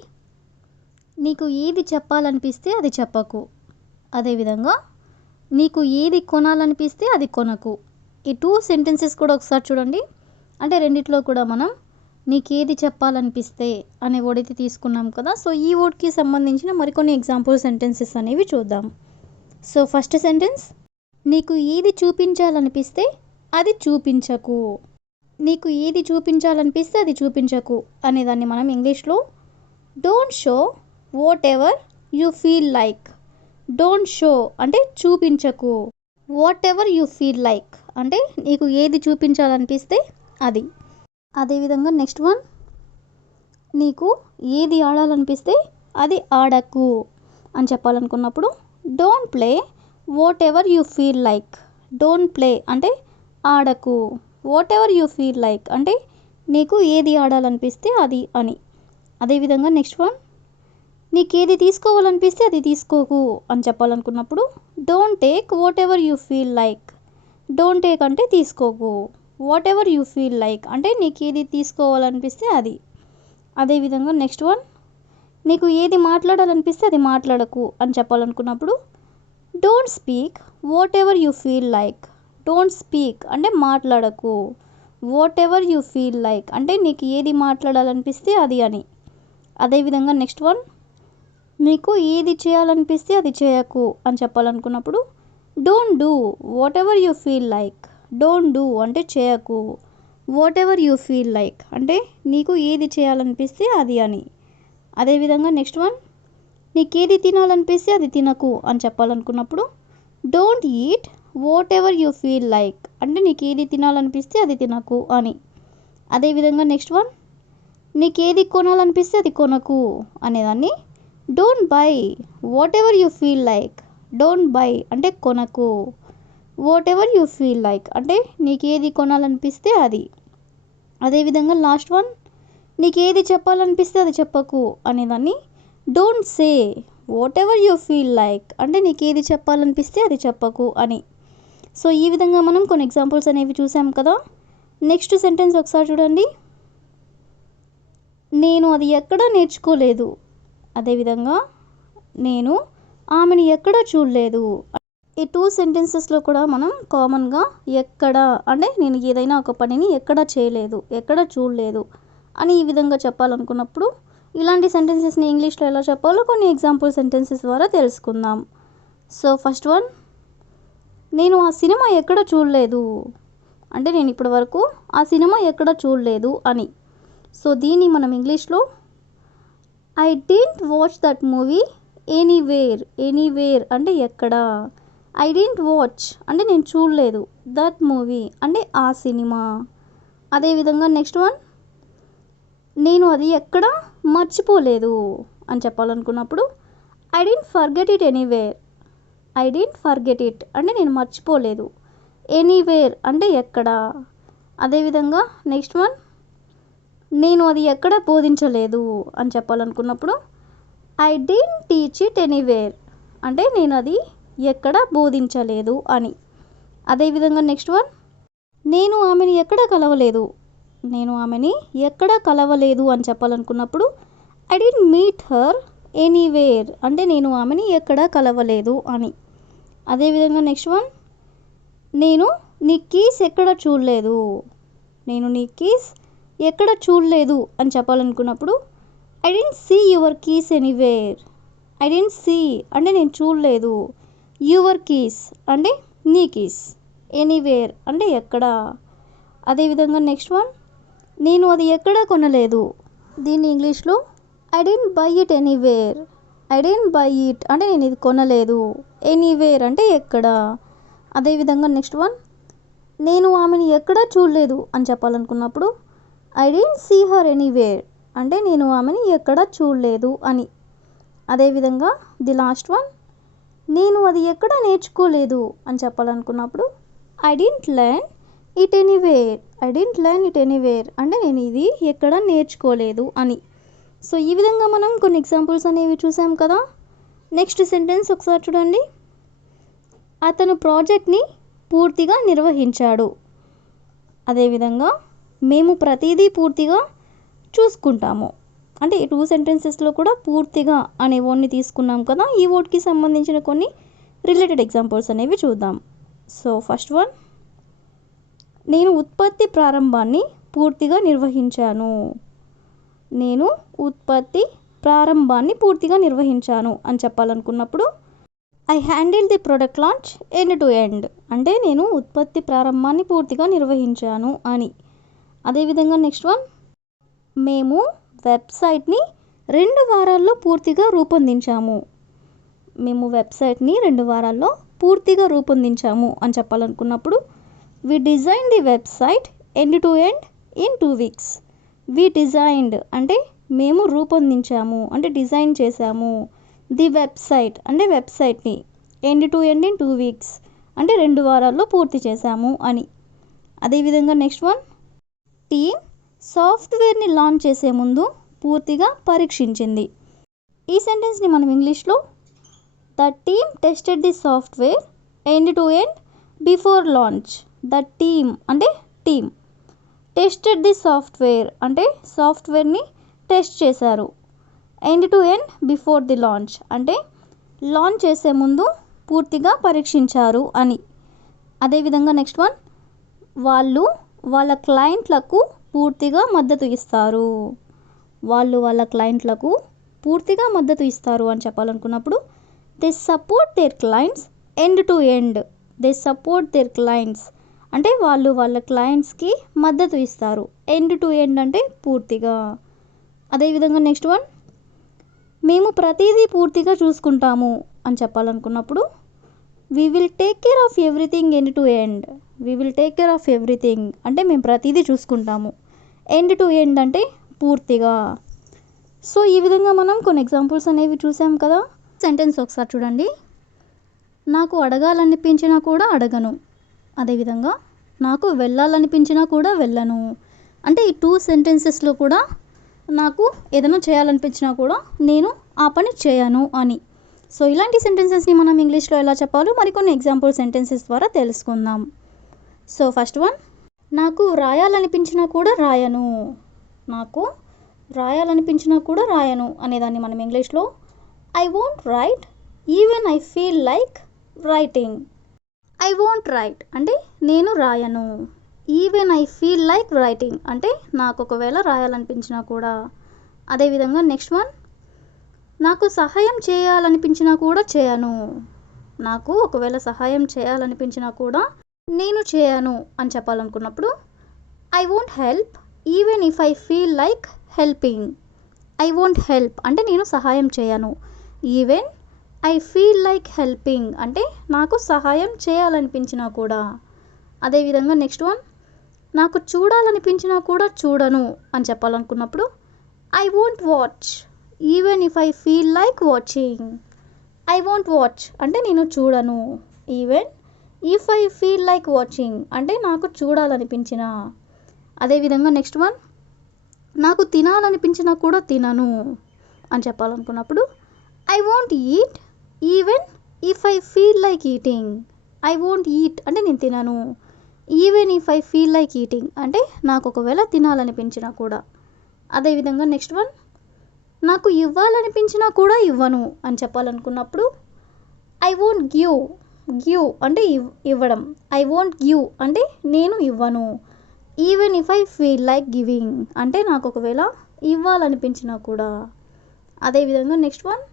నీకు ఏది చెప్పాలనిపిస్తే అది చెప్పకు. అదేవిధంగా నీకు ఏది కొనాలనిపిస్తే అది కొనకు. ఈ 2 సెంటెన్సెస్ కూడా ఒకసారి చూడండి. అంటే రెండిట్లో కూడా మనం నీకేది చెప్పాలనిపిస్తే అనే వర్డ్ అయితే తీసుకున్నాం కదా. సో ఈ వర్డ్కి సంబంధించిన మరికొన్ని ఎగ్జాంపుల్ సెంటెన్సెస్ అనేవి చూద్దాం. సో ఫస్ట్ సెంటెన్స్, నీకు ఏది చూపించాలనిపిస్తే అది చూపించకు. నీకు ఏది చూపించాలనిపిస్తే అది చూపించకు అనేదాన్ని మనం ఇంగ్లీష్లో don't show whatever you feel like. Don't show అంటే చూపించకు. Whatever you feel like అంటే నీకు ఏది చూపించాలనిపిస్తే అది. అదేవిధంగా నెక్స్ట్ వన్, నీకు ఏది ఆడాలనిపిస్తే అది ఆడకు అని చెప్పాలనుకున్నప్పుడు don't play whatever you feel like. Don't play అంటే ఆడకు. Whatever you feel like అంటే నీకు ఏది ఆడాలనిపిస్తే అది అని. అదేవిధంగా నెక్స్ట్ వన్, నీకేది తీసుకోవాలనిపిస్తే అది తీసుకోకు అని చెప్పాలనుకున్నప్పుడు don't take whatever you feel like. Don't take అంటే తీసుకోకు. Whatever you feel like అంటే నీకు ఏది తీసుకోవాలనిపిస్తే అది. అదేవిధంగా నెక్స్ట్ వన్, నీకు ఏది మాట్లాడాలనిపిస్తే అది మాట్లాడకు అని చెప్పాలనుకున్నప్పుడు don't speak whatever you feel like. Don't speak అంటే మాట్లాడకు. Whatever you feel like అంటే నీకు ఏది మాట్లాడాలనిపిస్తే అది అని. అదేవిధంగా నెక్స్ట్ వన్, నీకు ఏది చేయాలనిపిస్తే అది చేయకు అని చెప్పాలనుకున్నప్పుడు don't do whatever you feel like. Don't do అంటే చేయకు. Whatever you feel like అంటే నీకు ఏది చేయాలనిపిస్తే అది అని. అదేవిధంగా నెక్స్ట్ వన్, నీకేది తినాలనిపిస్తే అది తినకు అని చెప్పాలనుకున్నప్పుడు don't eat whatever you feel like అంటే నీకు ఏది తినాలనిపిస్తే అది తినకు అని. అదేవిధంగా నెక్స్ట్ వన్, నీకేది కొనాలనిపిస్తే అది కొనకు అనేదాన్ని don't buy whatever you feel like. Don't buy అంటే కొనకు. Whatever you feel like అంటే నీకు ఏది కొనాలనిపిస్తే అది. అదేవిధంగా లాస్ట్ వన్, నీకు ఏది చెప్పాలనిపిస్తే అది చెప్పకు అనేదాన్ని don't say what ever you feel like అంటే నీకు ఏది చెప్పాలనిపిస్తే అది చెప్పకు అని. సో ఈ విధంగా మనం కొన్ని ఎగ్జాంపుల్స్ అనేవి చూసాం కదా. నెక్స్ట్ సెంటెన్స్ ఒకసారి చూడండి. నేను అది ఎక్కడా నేర్చుకోలేదు. అదేవిధంగా నేను ఆమెను ఎక్కడా చూడలేదు. ఈ 2 సెంటెన్సెస్లో కూడా మనం కామన్గా ఎక్కడ అంటే నేను ఏదైనా ఒక పనిని ఎక్కడా చేయలేదు, ఎక్కడ చూడలేదు అని ఈ విధంగా చెప్పాలనుకున్నప్పుడు ఇలాంటి సెంటెన్సెస్ని ఇంగ్లీష్లో ఎలా చెప్పాలో కొన్ని ఎగ్జాంపుల్ సెంటెన్సెస్ ద్వారా తెలుసుకుందాం. సో ఫస్ట్ వన్, నేను ఆ సినిమా ఎక్కడ చూడలేదు అంటే నేను ఇప్పటి వరకు ఆ సినిమా ఎక్కడ చూడలేదు అని. సో దీన్ని మనం ఇంగ్లీష్లో I don't watch that movie anywhere. Anywhere అంటే ఎక్కడ. ఐ డోంట్ వాచ్ అంటే నేను చూడలేదు. దట్ మూవీ అంటే ఆ సినిమా. అదేవిధంగా నెక్స్ట్ వన్, నేను అది ఎక్కడ మర్చిపోలేదు అని చెప్పాలనుకున్నప్పుడు I don't forget it anywhere. I don't forget it అంటే నేను మర్చిపోలేదు. ఎనీవేర్ అంటే ఎక్కడ. అదేవిధంగా నెక్స్ట్ వన్, నేను అది ఎక్కడ బోధించలేదు అని చెప్పాలనుకున్నప్పుడు I don't teach it anywhere అంటే నేను అది ఎక్కడ బోధించలేదు అని. అదేవిధంగా నెక్స్ట్ వన్, నేను ఆమెని ఎక్కడ కలవలేదు. నేను ఆమెని ఎక్కడ కలవలేదు అని చెప్పాలనుకున్నప్పుడు I don't meet her anywhere అంటే నేను ఆమెని ఎక్కడ కలవలేదు అని. అదేవిధంగా నెక్స్ట్ వన్, నేను నీ కీస్ ఎక్కడ చూడలేదు. నేను నీ కీస్ ఎక్కడ చూడలేదు అని చెప్పాలనుకున్నప్పుడు I don't see your keys anywhere. I don't see అంటే నేను చూడలేదు. యువర్ కీస్ అంటే నీ కీస్. ఎనీవేర్ అంటే ఎక్కడ. అదేవిధంగా నెక్స్ట్ వన్, నేను అది ఎక్కడ కొనలేదు. దీన్ని ఇంగ్లీష్లో I don't by it anywhere. I don't by it అంటే నేను ఇది కొనలేదు. ఎనీవేర్ అంటే ఎక్కడ. అదేవిధంగా నెక్స్ట్ వన్, నేను ఆమెను ఎక్కడా చూడలేదు అని చెప్పాలనుకున్నప్పుడు I don't see her anywhere అంటే నేను ఆమెని ఎక్కడా చూడలేదు అని. అదేవిధంగా ది లాస్ట్ వన్, నేను అది ఎక్కడ నేర్చుకోలేదు అని చెప్పాలనుకున్నప్పుడు I don't learn it anywhere. I don't learn it anywhere అంటే నేను ఇది ఎక్కడ నేర్చుకోలేదు అని. సో ఈ విధంగా మనం కొన్ని ఎగ్జాంపుల్స్ అనేవి చూసాం కదా. నెక్స్ట్ సెంటెన్స్ ఒకసారి చూడండి. అతను ప్రాజెక్ట్ని పూర్తిగా నిర్వహించాడు. అదేవిధంగా మేము ప్రతిదీ పూర్తిగా చూసుకుంటాము. అంటే ఈ 2 సెంటెన్సెస్లో కూడా పూర్తిగా అనే వర్డ్ని తీసుకున్నాం కదా. ఈ వర్డ్కి సంబంధించిన కొన్ని రిలేటెడ్ ఎగ్జాంపుల్స్ అనేవి చూద్దాం. సో ఫస్ట్ వన్, నేను ఉత్పత్తి ప్రారంభాన్ని పూర్తిగా నిర్వహించాను. నేను ఉత్పత్తి ప్రారంభాన్ని పూర్తిగా నిర్వహించాను అని చెప్పాలనుకున్నప్పుడు I handle the product launch end to end. అంటే నేను ఉత్పత్తి ప్రారంభాన్ని పూర్తిగా నిర్వహించాను అని. అదేవిధంగా నెక్స్ట్ వన్, మేము వెబ్సైట్ని 2 వారాల్లో పూర్తిగా రూపొందించాము. మేము వెబ్సైట్ని 2 వారాల్లో పూర్తిగా రూపొందించాము అని చెప్పాలనుకున్నప్పుడు we design the website end to end in 2 weeks. We designed అంటే మేము రూపొందించాము అంటే డిజైన్ చేశాము. ది వెబ్సైట్ అంటే వెబ్సైట్ని, end to end in 2 weeks అంటే 2 వారాల్లో పూర్తి చేశాము అని. అదేవిధంగా నెక్స్ట్ వన్, టీమ్ సాఫ్ట్వేర్ని లాంచ్ చేసే ముందు పూర్తిగా పరీక్షించింది. ఈ సెంటెన్స్ని మనం ఇంగ్లీష్లో the team tested the software end to end before launch. The team అంటే టీమ్, టెస్టెడ్ ది సాఫ్ట్వేర్ అంటే సాఫ్ట్వేర్ని టెస్ట్ చేశారు. End to end before the launch అంటే లాంచ్ చేసే ముందు పూర్తిగా పరీక్షించారు అని. అదేవిధంగా నెక్స్ట్ వన్, వాళ్ళు వాళ్ళ క్లయింట్లకు పూర్తిగా మద్దతు ఇస్తారు. వాళ్ళు వాళ్ళ క్లయింట్లకు పూర్తిగా మద్దతు ఇస్తారు అని చెప్పాలనుకున్నప్పుడు they support their clients end to end. They support their clients అంటే వాళ్ళు వాళ్ళ క్లయింట్స్కి మద్దతు ఇస్తారు. ఎండ్ టు ఎండ్ అంటే పూర్తిగా. అదేవిధంగా నెక్స్ట్ వన్, మేము ప్రతిదీ పూర్తిగా చూసుకుంటాము అని చెప్పాలనుకున్నప్పుడు we will take care of everything end to end. We will take care of everything అంటే మేము ప్రతిదీ చూసుకుంటాము. ఎండ్ టు ఎండ్ అంటే పూర్తిగా. సో ఈ విధంగా మనం కొన్ని ఎగ్జాంపుల్స్ అనేవి చూసాం కదా. సెంటెన్స్ ఒకసారి చూడండి. నాకు అడగాలనిపించినా కూడా అడగను. అదేవిధంగా నాకు వెళ్ళాలనిపించినా కూడా వెళ్ళను. అంటే ఈ 2 సెంటెన్సెస్లో కూడా నాకు ఏదైనా చేయాలనిపించినా కూడా నేను ఆ పని చేయను అని. సో ఇలాంటి సెంటెన్సెస్ని మనం ఇంగ్లీష్లో ఎలా చెప్పాలో మరికొన్ని ఎగ్జాంపుల్ సెంటెన్సెస్ ద్వారా తెలుసుకుందాం. సో ఫస్ట్ వన్, నాకు రాయాలనిపించినా కూడా రాయను. నాకు రాయాలనిపించినా కూడా రాయను అనేదాన్ని మనం ఇంగ్లీష్లో I won't write even I feel like writing. I won't write అంటే నేను రాయను. Even I feel like writing అంటే నాకు ఒకవేళ రాయాలనిపించినా కూడా. అదేవిధంగా నెక్స్ట్ వన్, నాకు సహాయం చేయాలనిపించినా కూడా చేయను. నాకు ఒకవేళ సహాయం చేయాలనిపించినా కూడా నేను చేయను అని చెప్పాలనుకున్నప్పుడు I won't help even if I feel like helping. I won't help అంటే నేను సహాయం చేయను. Even I feel like helping అంటే నాకు సహాయం చేయాలనిపించినా కూడా. అదేవిధంగా నెక్స్ట్ వన్, నాకు చూడాలనిపించినా కూడా చూడను అని చెప్పాలనుకున్నప్పుడు I won't watch even if I feel like watching. I won't watch అంటే నేను చూడను. Even if I feel like watching అంటే నాకు చూడాలనిపించిన. అదేవిధంగా నెక్స్ట్ వన్, నాకు తినాలనిపించినా కూడా తినను అని చెప్పాలనుకున్నప్పుడు I won't eat even if I feel like eating. I won't eat అంటే నేను తినను. Even if I feel like eating అంటే నాకు ఒకవేళ తినాలనిపించినా కూడా. అదేవిధంగా నెక్స్ట్ వన్, నాకు ఇవ్వాలనిపించినా కూడా ఇవ్వను అని చెప్పాలనుకున్నప్పుడు ఐ వోంట్ గివ్ అంటే ఇవ్వడం. ఐ వోంట్ గివ్ అంటే నేను ఇవ్వను. Even if I feel like giving అంటే నాకు ఒకవేళ ఇవ్వాలనిపించినా కూడా. అదేవిధంగా నెక్స్ట్ వన్,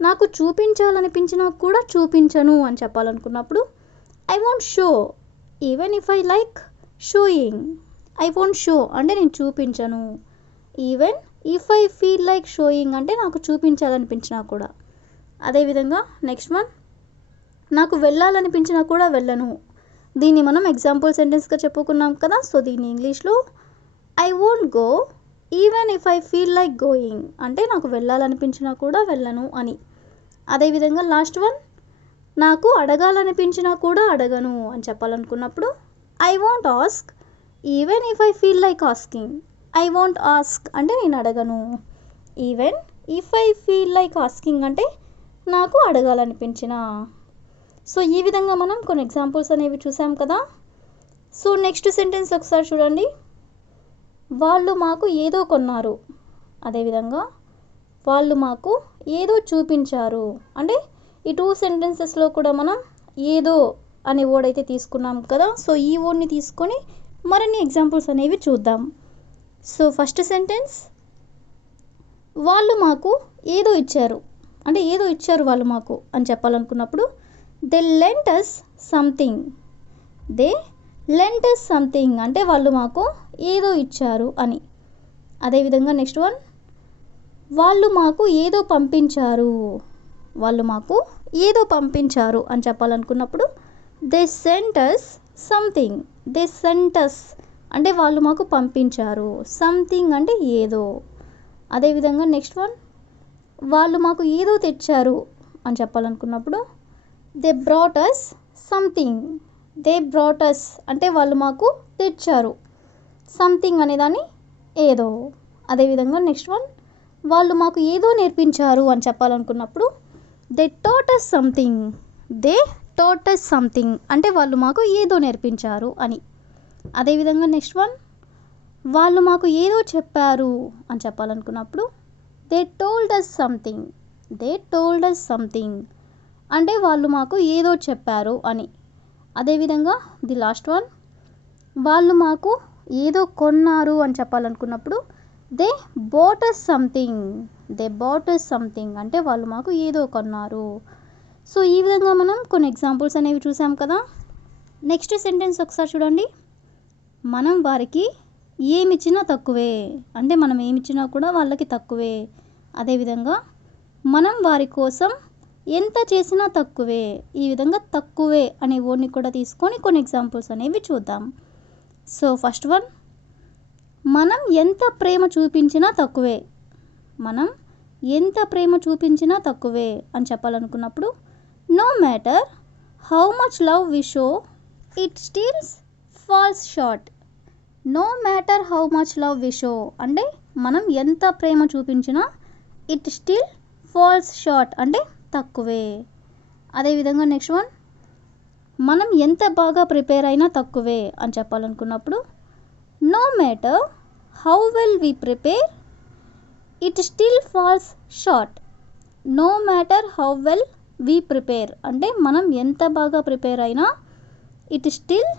నాకు చూపించాలనిపించినా కూడా చూపించను అని చెప్పాలనుకున్నప్పుడు I won't show even if I like showing. I won't show అంటే నేను చూపించను. Even if I feel like showing అంటే నాకు చూపించాలనిపించినా కూడా. అదేవిధంగా నెక్స్ట్ వన్, నాకు వెళ్ళాలనిపించినా కూడా వెళ్ళను. దీన్ని మనం ఎగ్జాంపుల్ సెంటెన్స్గా చెప్పుకున్నాం కదా. సో దీన్ని ఇంగ్లీష్లో I won't go even if I feel like going అంటే నాకు వెళ్ళాలనిపించినా కూడా వెళ్ళను అని. అదేవిధంగా లాస్ట్ వన్, నాకు అడగాలనిపించినా కూడా అడగను అని చెప్పాలనుకున్నప్పుడు I won't ask even if I feel like asking. I won't ask అంటే నేను అడగను. Even if I feel like asking అంటే నాకు అడగాలనిపించిన. సో ఈ విధంగా మనం కొన్ని ఎగ్జాంపుల్స్ అనేవి చూసాం కదా. సో నెక్స్ట్ సెంటెన్స్ ఒకసారి చూడండి. వాళ్ళు మాకు ఏదో కొన్నారు, అదేవిధంగా వాళ్ళు మాకు ఏదో చూపించారు. అంటే ఈ 2 సెంటెన్సెస్లో కూడా మనం ఏదో అనే వర్డ్ అయితే తీసుకున్నాం కదా. సో ఈ వర్డ్ని తీసుకొని మరిన్ని ఎగ్జాంపుల్స్ అనేవి చూద్దాం. సో ఫస్ట్ సెంటెన్స్, వాళ్ళు మాకు ఏదో ఇచ్చారు. అంటే ఏదో ఇచ్చారు వాళ్ళు మాకు అని చెప్పాలనుకున్నప్పుడు they lent us something. They lent us something అంటే వాళ్ళు మాకు ఏదో ఇచ్చారు అని. అదేవిధంగా నెక్స్ట్ వన్, వాళ్ళు మాకు ఏదో పంపించారు. వాళ్ళు మాకు ఏదో పంపించారు అని చెప్పాలనుకున్నప్పుడు they sent us something. They sent us అంటే వాళ్ళు మాకు పంపించారు. సంథింగ్ అంటే ఏదో. అదేవిధంగా నెక్స్ట్ వన్, వాళ్ళు మాకు ఏదో తెచ్చారు అని చెప్పాలనుకున్నప్పుడు they brought us something. They brought us అంటే వాళ్ళు మాకు తెచ్చారు. సంథింగ్ అనేదాన్ని ఏదో. అదేవిధంగా నెక్స్ట్ వన్, వాళ్ళు మాకు ఏదో నేర్పించారు అని చెప్పాలనుకున్నప్పుడు they taught us something. They taught us something అంటే వాళ్ళు మాకు ఏదో నేర్పించారు అని. అదేవిధంగా నెక్స్ట్ వన్, వాళ్ళు మాకు ఏదో చెప్పారు అని చెప్పాలనుకున్నప్పుడు they told us something. They told us something అంటే వాళ్ళు మాకు ఏదో చెప్పారు అని. అదేవిధంగా ది లాస్ట్ వన్, వాళ్ళు మాకు ఏదో కొన్నారు అని చెప్పాలనుకున్నప్పుడు they bought us something. They bought us something అంటే వాళ్ళు మాకు ఏదో కొన్నారు. సో ఈ విధంగా మనం కొన్ని ఎగ్జాంపుల్స్ అనేవి చూసాం కదా. నెక్స్ట్ సెంటెన్స్ ఒకసారి చూడండి. మనం వారికి ఏమిచ్చినా తక్కువే. అంటే మనం ఏమిచ్చినా కూడా వాళ్ళకి తక్కువే. అదేవిధంగా మనం వారి కోసం ఎంత చేసినా తక్కువే. ఈ విధంగా తక్కువే అనే వర్డ్ని కూడా తీసుకొని కొన్ని ఎగ్జాంపుల్స్ అనేవి చూద్దాం. సో ఫస్ట్ వన్, మనం ఎంత ప్రేమ చూపించినా తక్కువే. మనం ఎంత ప్రేమ చూపించినా తక్కువే అని చెప్పాలనుకున్నప్పుడు no matter how much love we show it stills falls short. No matter how much love we show అంటే మనం ఎంత ప్రేమ చూపించినా ఇట్ స్టిల్ ఫాల్స్ షార్ట్ అంటే తక్కువే. అదేవిధంగా నెక్స్ట్ వన్, మనం ఎంత బాగా ప్రిపేర్ అయినా తక్కువే అని చెప్పాలనుకున్నప్పుడు no matter how well we prepare it still falls short. No matter how well we prepare అంటే మనం ఎంత బాగా ప్రిపేర్ అయినా ఇట్ స్టిల్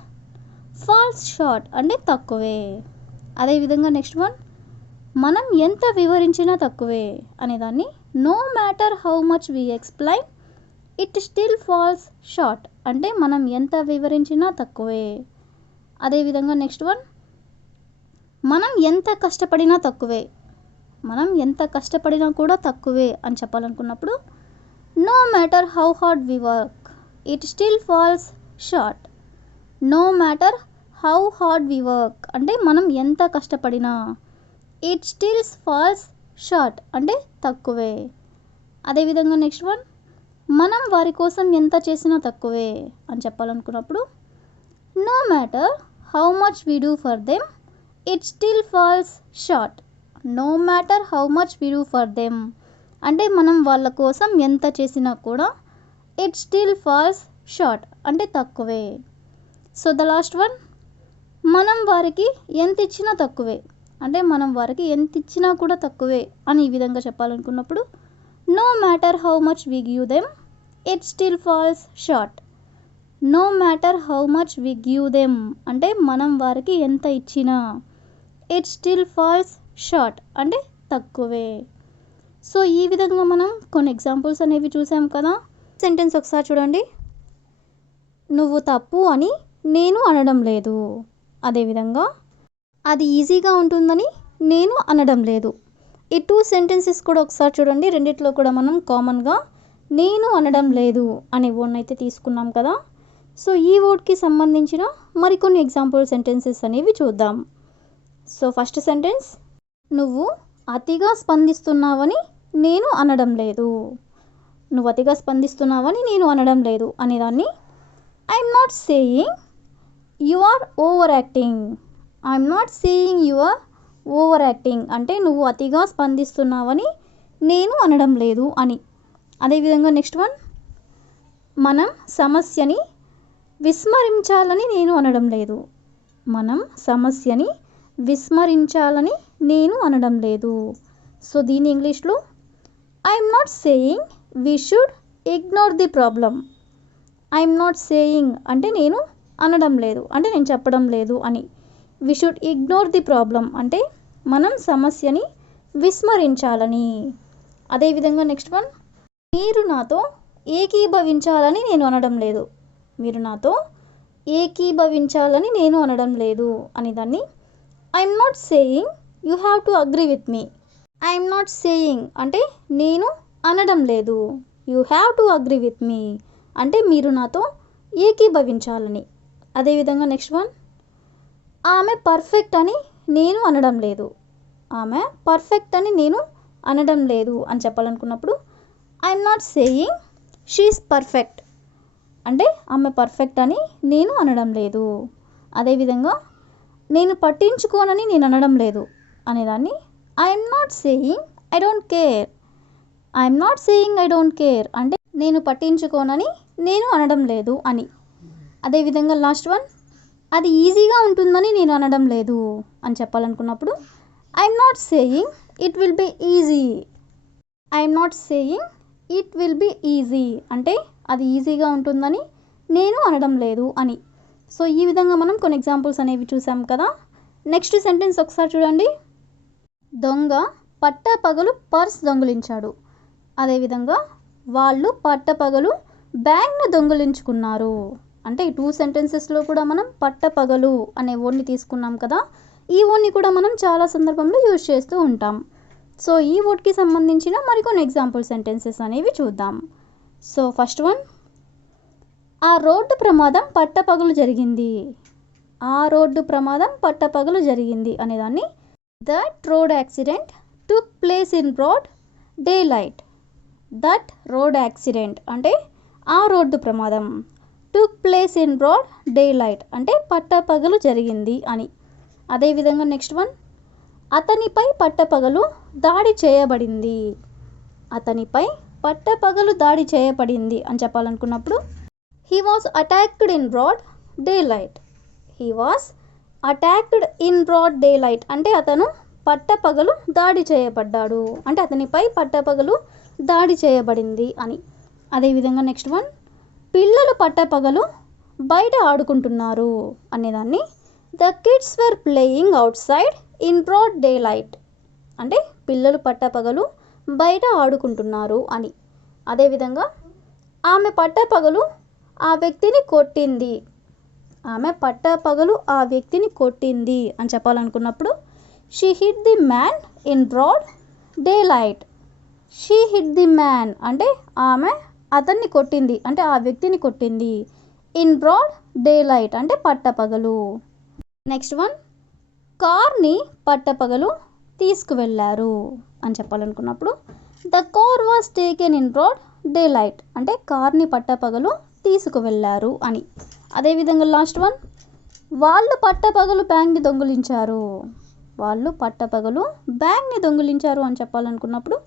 ఫాల్స్ షార్ట్ అంటే తక్కువే. అదేవిధంగా నెక్స్ట్ వన్, మనం ఎంత వివరించినా తక్కువే అనేదాన్ని no matter how much we explain it still falls short అంటే మనం ఎంత వివరించినా తక్కువే. అదేవిధంగా నెక్స్ట్ వన్, మనం ఎంత కష్టపడినా తక్కువే. మనం ఎంత కష్టపడినా కూడా తక్కువే అని చెప్పాలనుకున్నప్పుడు no matter how hard we work it still falls short. No matter how hard we work అంటే మనం ఎంత కష్టపడినా ఇట్ స్టిల్స్ ఫాల్స్ షార్ట్ అంటే తక్కువే. అదేవిధంగా నెక్స్ట్ వన్, మనం వారి కోసం ఎంత చేసినా తక్కువే అని చెప్పాలనుకున్నప్పుడు no matter how much we do for them it still falls short. No matter how much we do for them అంటే మనం వాళ్ళ కోసం ఎంత చేసినా కూడా ఇట్ స్టిల్ ఫాల్స్ షార్ట్ అంటే తక్కువే. సో ద లాస్ట్ వన్, మనం వారికి ఎంత ఇచ్చినా తక్కువే. అంటే మనం వారికి ఎంత ఇచ్చినా కూడా తక్కువే అని ఈ విధంగా చెప్పాలనుకున్నప్పుడు no matter how much we give them it still falls short. No matter how much we give them అంటే మనం వారికి ఎంత ఇచ్చినా ఇట్ స్టిల్ ఫాల్స్ షార్ట్ అంటే తక్కువే. సో ఈ విధంగా మనం కొన్ని ఎగ్జాంపుల్స్ అనేవి చూసాం కదా. సెంటెన్స్ ఒకసారి చూడండి. నువ్వు తప్పు అని నేను అనడం లేదు. అదేవిధంగా అది ఈజీగా ఉంటుందని నేను అనడం లేదు. ఈ 2 సెంటెన్సెస్ కూడా ఒకసారి చూడండి. రెండిట్లో కూడా మనం కామన్గా నేను అనడం లేదు అనే వర్డ్ని అయితే తీసుకున్నాం కదా. సో ఈ వర్డ్కి సంబంధించిన మరికొన్ని ఎగ్జాంపుల్ సెంటెన్సెస్ అనేవి చూద్దాం. సో ఫస్ట్ సెంటెన్స్, నువ్వు అతిగా స్పందిస్తున్నావని నేను అనడం లేదు. నువ్వు అతిగా స్పందిస్తున్నావని నేను అనడం లేదు అనేదాన్ని I'm not saying you are over acting. I'm not saying you are over acting అంటే నువ్వు అతిగా స్పందిస్తున్నావని నేను అనడం లేదు అని. అదేవిధంగా నెక్స్ట్ వన్, మనం సమస్యని విస్మరించాలని నేను అనడం లేదు. మనం సమస్యని విస్మరించాలని నేను అనడం లేదు. సో దీని ఇంగ్లీష్లో I'm not saying we should ignore the problem. I'm not saying అంటే నేను అనడం లేదు, అంటే నేను చెప్పడం లేదు అని. We should ignore the problem అంటే మనం సమస్యని విస్మరించాలని. అదేవిధంగా నెక్స్ట్ వన్, మీరు నాతో ఏకీభవించాలని నేను అనడం లేదు. మీరు నాతో ఏకీభవించాలని నేను అనడం లేదు అని దాన్ని I'm not saying you have to agree with me. I'm not saying అంటే నేను అనడం లేదు. You have to agree with me అంటే మీరు నాతో ఏకీభవించాలని. అదేవిధంగా నెక్స్ట్ వన్, ఆమె పర్ఫెక్ట్ అని నేను అనడం లేదు. ఆమె పర్ఫెక్ట్ అని నేను అనడం లేదు అని చెప్పాలనుకున్నప్పుడు I'm not saying she's perfect అంటే ఆమె పర్ఫెక్ట్ అని నేను అనడం లేదు. అదేవిధంగా నేను పట్టించుకోనని నేను అనడం లేదు అనేదాన్ని I'm not saying I don't care. I'm not saying I don't care అంటే నేను పట్టించుకోనని నేను అనడం లేదు అని. అదేవిధంగా లాస్ట్ వన్, అది ఈజీగా ఉంటుందని నేను అనడం లేదు అని చెప్పాలనుకున్నప్పుడు I'm not saying it will be easy. I'm not saying it will be easy అంటే అది ఈజీగా ఉంటుందని నేను అనడం లేదు అని. సో ఈ విధంగా మనం కొన్ని ఎగ్జాంపుల్స్ అనేవి చూసాం కదా. నెక్స్ట్ సెంటెన్స్ ఒకసారి చూడండి. దొంగ పట్టపగలు పర్స్ దొంగిలించాడు. అదేవిధంగా వాళ్ళు పట్టపగలు బ్యాగ్ను దొంగిలించుకున్నారు. అంటే ఈ 2 సెంటెన్సెస్లో కూడా మనం పట్టపగలు అనే వర్డ్ని తీసుకున్నాం కదా. ఈ వర్డ్ని కూడా మనం చాలా సందర్భంలో యూజ్ చేస్తూ ఉంటాం. సో ఈ వర్డ్కి సంబంధించిన మరికొన్ని ఎగ్జాంపుల్ సెంటెన్సెస్ అనేవి చూద్దాం. సో ఫస్ట్ వన్, ఆ రోడ్డు ప్రమాదం పట్టపగలు జరిగింది. ఆ రోడ్డు ప్రమాదం పట్టపగలు జరిగింది అనేదాన్ని that road accident took place in broad day light. That road accident అంటే ఆ రోడ్డు ప్రమాదం, took place in broad day light అంటే పట్టపగలు జరిగింది అని. అదేవిధంగా నెక్స్ట్ వన్, అతనిపై పట్టపగలు దాడి చేయబడింది. అతనిపై పట్టపగలు దాడి చేయబడింది అని చెప్పాలనుకున్నప్పుడు he was attacked in broad day light. He was attacked in broad day light అంటే అతను పట్టపగలు దాడి చేయబడ్డాడు, అంటే అతనిపై పట్టపగలు దాడి చేయబడింది అని. అదేవిధంగా నెక్స్ట్ వన్, పిల్లలు పట్టపగలు బయట ఆడుకుంటున్నారు అనేదాన్ని the kids were playing outside in broad day light అంటే పిల్లలు పట్టపగలు బయట ఆడుకుంటున్నారు అని. అదేవిధంగా ఆమె పట్టపగలు ఆ వ్యక్తిని కొట్టింది. ఆమె పట్టపగలు ఆ వ్యక్తిని కొట్టింది అని చెప్పాలనుకున్నప్పుడు she hit the man in broad day light. She hit the man అంటే ఆమె అతన్ని కొట్టింది, అంటే ఆ వ్యక్తిని కొట్టింది. ఇన్ బ్రాడ్ డే లైట్ అంటే పట్టపగలు. నెక్స్ట్ వన్, కార్ని పట్టపగలు తీసుకువెళ్ళారు అని చెప్పాలనుకున్నప్పుడు the car was taken in broad day light అంటే కార్ని పట్టపగలు తీసుకువెళ్ళారు అని. అదేవిధంగా లాస్ట్ వన్, వాళ్ళు పట్టపగలు బ్యాంక్ని దొంగిలించారు. వాళ్ళు పట్టపగలు బ్యాంక్ని దొంగిలించారు అని చెప్పాలనుకున్నప్పుడు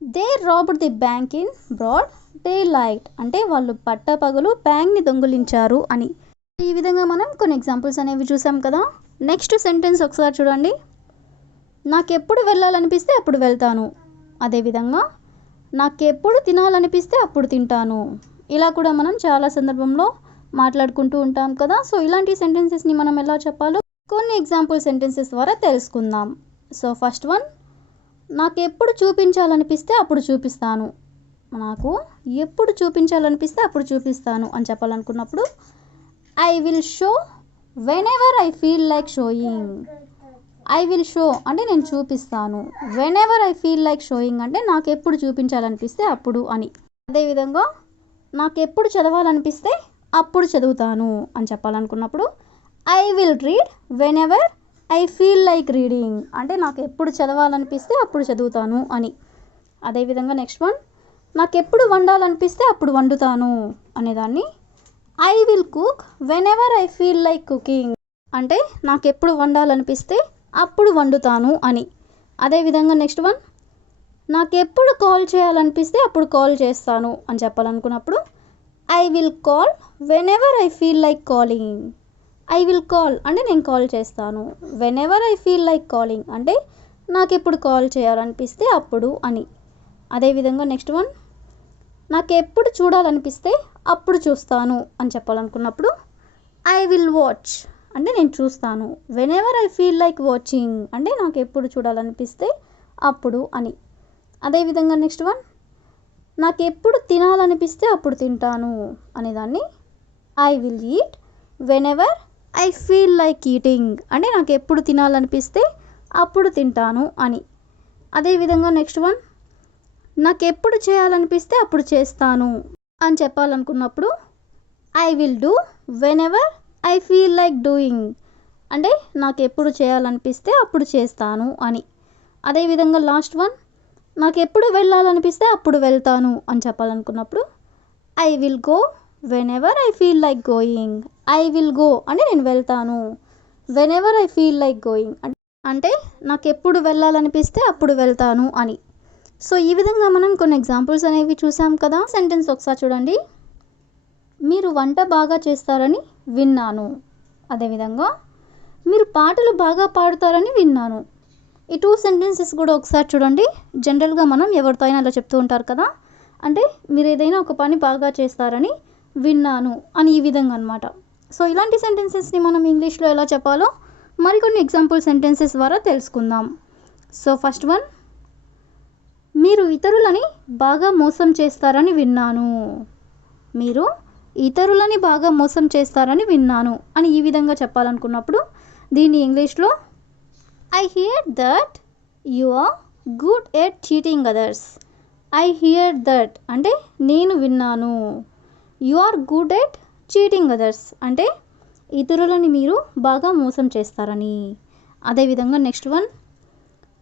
they robbed the bank in broad day light అంటే వాళ్ళు పట్టపగలు బ్యాంక్ని దొంగిలించారు అని. ఈ విధంగా మనం కొన్ని ఎగ్జాంపుల్స్ అనేవి చూసాం కదా. నెక్స్ట్ సెంటెన్స్ ఒకసారి చూడండి. నాకెప్పుడు వెళ్ళాలనిపిస్తే అప్పుడు వెళ్తాను. అదేవిధంగా నాకెప్పుడు తినాలనిపిస్తే అప్పుడు తింటాను. ఇలా కూడా మనం చాలా సందర్భంలో మాట్లాడుకుంటూ ఉంటాం కదా. సో ఇలాంటి సెంటెన్సెస్ని మనం ఎలా చెప్పాలో కొన్ని ఎగ్జాంపుల్ సెంటెన్సెస్ ద్వారా తెలుసుకుందాం. సో ఫస్ట్ వన్, నాకు ఎప్పుడు చూపించాలనిపిస్తే అప్పుడు చూపిస్తాను. నాకు ఎప్పుడు చూపించాలనిపిస్తే అప్పుడు చూపిస్తాను అని చెప్పాలనుకున్నప్పుడు I will show whenever I feel like showing. I will show అంటే నేను చూపిస్తాను. Whenever I feel like showing అంటే నాకు ఎప్పుడు చూపించాలనిపిస్తే అప్పుడు అని. అదేవిధంగా నాకు ఎప్పుడు చదవాలనిపిస్తే అప్పుడు చదువుతాను అని చెప్పాలనుకున్నప్పుడు I will read whenever I feel like reading అంటే నాకు ఎప్పుడు చదవాలనిపిస్తే అప్పుడు చదువుతాను అని. అదేవిధంగా నెక్స్ట్ వన్, నాకు ఎప్పుడు వండాలనిపిస్తే అప్పుడు వండుతాను అనేదాన్ని I will cook when ever I feel like cooking అంటే నాకు ఎప్పుడు వండాలనిపిస్తే అప్పుడు వండుతాను అని. అదేవిధంగా నెక్స్ట్ వన్, నాకు ఎప్పుడు కాల్ చేయాలనిపిస్తే అప్పుడు కాల్ చేస్తాను అని చెప్పాలనుకున్నప్పుడు I will call whenever I feel like calling. I will call అంటే నేను కాల్ చేస్తాను, whenever I feel like calling అంటే నాకు ఎప్పుడు కాల్ చేయాలనిపిస్తే అప్పుడు అని. అదేవిధంగా నెక్స్ట్ వన్, నాకు ఎప్పుడు చూడాలనిపిస్తే అప్పుడు చూస్తాను అని చెప్పాలనుకున్నప్పుడు ఐ విల్ వాచ్ అంటే నేను చూస్తాను, when ever I feel like watching అంటే నాకు ఎప్పుడు చూడాలనిపిస్తే అప్పుడు అని. అదేవిధంగా నెక్స్ట్ వన్, నాకు ఎప్పుడు తినాలనిపిస్తే అప్పుడు తింటాను అనేదాన్ని I will eat when ever I feel like eating అంటే నాకు ఎప్పుడు తినాలనిపిస్తే అప్పుడు తింటాను అని. అదేవిధంగా నెక్స్ట్ వన్, నాకు ఎప్పుడు చేయాలనిపిస్తే అప్పుడు చేస్తాను అని చెప్పాలనుకున్నప్పుడు I will do whenever I feel like doing అంటే నాకు ఎప్పుడు చేయాలనిపిస్తే అప్పుడు చేస్తాను అని. అదేవిధంగా లాస్ట్ వన్, నాకు ఎప్పుడు వెళ్ళాలనిపిస్తే అప్పుడు వెళ్తాను అని చెప్పాలనుకున్నప్పుడు I will go whenever I feel like going. I will go అంటే నేను వెళ్తాను, whenever I feel like going అంటే నాకు ఎప్పుడు వెళ్ళాలనిపిస్తే అప్పుడు వెళ్తాను అని. సో ఈ విధంగా మనం కొన్ని ఎగ్జాంపుల్స్ అనేవి చూసాం కదా. సెంటెన్స్ ఒకసారి చూడండి. మీరు వంట బాగా చేస్తారని విన్నాను. అదేవిధంగా మీరు పాటలు బాగా పాడుతారని విన్నాను. ఈ టూ సెంటెన్సెస్ కూడా ఒకసారి చూడండి. జనరల్గా మనం ఎవరితో అయినా అలా చెప్తూ ఉంటారు కదా, అంటే మీరు ఏదైనా ఒక పని బాగా చేస్తారని విన్నాను అని ఈ విధంగా అనమాట. సో ఇలాంటి సెంటెన్సెస్ని మనం ఇంగ్లీష్లో ఎలా చెప్పాలో మరికొన్ని ఎగ్జాంపుల్ సెంటెన్సెస్ ద్వారా తెలుసుకుందాం. సో ఫస్ట్ వన్, మీరు ఇతరులని బాగా మోసం చేస్తారని విన్నాను. మీరు ఇతరులని బాగా మోసం చేస్తారని విన్నాను అని ఈ విధంగా చెప్పాలనుకున్నప్పుడు దీన్ని ఇంగ్లీష్లో I hear that you are good at cheating others. I hear that అంటే నేను విన్నాను, you are good at cheating others అంటే ఇతరులని మీరు బాగా మోసం చేస్తారని. అదేవిధంగా నెక్స్ట్ వన్,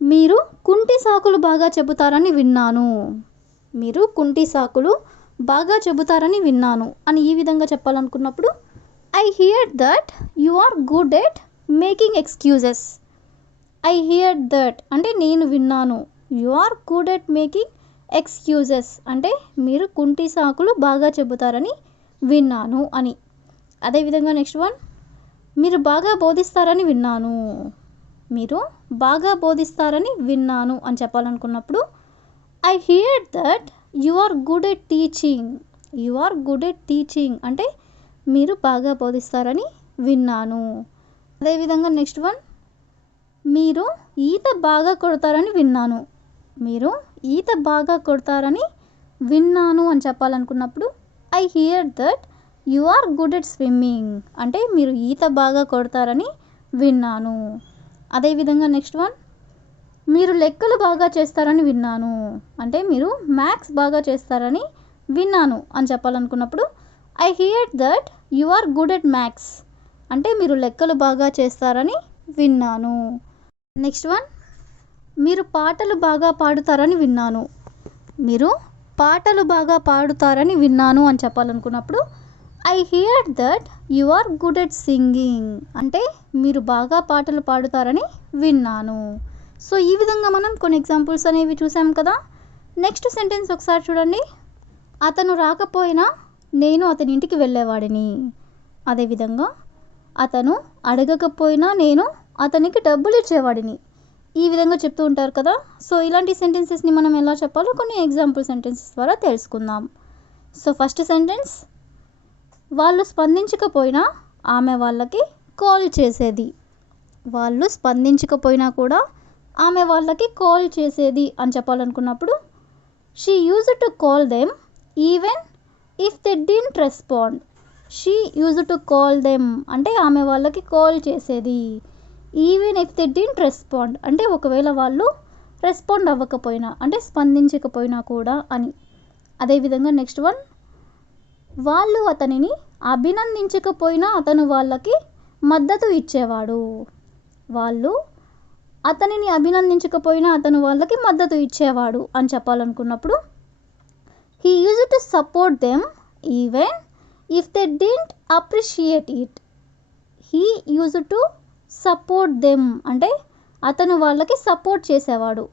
మీరు కుంటి సాకులు బాగా చెబుతారని విన్నాను. మీరు కుంటి సాకులు బాగా చెబుతారని విన్నాను అని ఈ విధంగా చెప్పాలనుకున్నప్పుడు I hear that you are good at making excuses. I hear that అంటే నేను విన్నాను, you are good at making excuses అంటే మీరు కుంటి సాకులు బాగా చెబుతారని విన్నాను అని. అదేవిధంగా నెక్స్ట్ వన్, మీరు బాగా బోధిస్తారని విన్నాను. మీరు బాగా బోధిస్తారని విన్నాను అని చెప్పాలనుకున్నప్పుడు I hear that you are good at teaching. You are good at teaching అంటే మీరు బాగా బోధిస్తారని విన్నాను. అదేవిధంగా నెక్స్ట్ వన్, మీరు ఈత బాగా కొడతారని విన్నాను. మీరు ఈత బాగా కొడతారని విన్నాను అని చెప్పాలనుకున్నప్పుడు I hear that you are good at swimming అంటే మీరు ఈత బాగా కొడతారని విన్నాను. అదేవిధంగా నెక్స్ట్ వన్, మీరు లెక్కలు బాగా చేస్తారని విన్నాను అంటే మీరు మ్యాథ్స్ బాగా చేస్తారని విన్నాను అని చెప్పాలనుకున్నప్పుడు I hear that you are good at maths అంటే మీరు లెక్కలు బాగా చేస్తారని విన్నాను. నెక్స్ట్ వన్, మీరు పాటలు బాగా పాడుతారని విన్నాను. మీరు పాటలు బాగా పాడుతారని విన్నాను అని చెప్పాలనుకున్నప్పుడు I hear that you are good at singing అంటే మీరు బాగా పాటలు పాడుతారని విన్నాను. సో ఈ విధంగా మనం కొన్ని ఎగ్జాంపుల్స్ అనేవి చూసాం కదా. నెక్స్ట్ సెంటెన్స్ ఒకసారి చూడండి. అతను రాకపోయినా నేను అతని ఇంటికి వెళ్ళేవాడిని. అదేవిధంగా అతను అడగకపోయినా నేను అతనికి డబ్బులు ఇచ్చేవాడిని. ఈ విధంగా చెప్తూ ఉంటారు కదా. సో ఇలాంటి సెంటెన్సెస్ని మనం ఎలా చెప్పాలో కొన్ని ఎగ్జాంపుల్ సెంటెన్సెస్ ద్వారా తెలుసుకుందాం. సో ఫస్ట్ సెంటెన్స్, వాళ్ళు స్పందించకపోయినా ఆమె వాళ్ళకి కాల్ చేసేది. వాళ్ళు స్పందించకపోయినా కూడా ఆమె వాళ్ళకి కాల్ చేసేది అని చెప్పాలనుకున్నప్పుడు she used to call them even if they didn't respond. She used to call them అంటే ఆమె వాళ్ళకి కాల్ చేసేది. Even if they didn't respond అంటే ఒకవేళ వాళ్ళు రెస్పాండ్ అవ్వకపోయినా అంటే స్పందించకపోయినా కూడా అని. అదేవిధంగా నెక్స్ట్ వన్, వాళ్ళు అతనిని అభినందించకపోయినా అతను వాళ్ళకి మద్దతు ఇచ్చేవాడు. వాళ్ళు అతనిని అభినందించకపోయినా అతను వాళ్ళకి మద్దతు ఇచ్చేవాడు అని చెప్పాలనుకున్నప్పుడు he used to support them even if they didn't appreciate it. He used to support them అంటే అతను వాళ్ళకి సపోర్ట్ చేసేవాడు.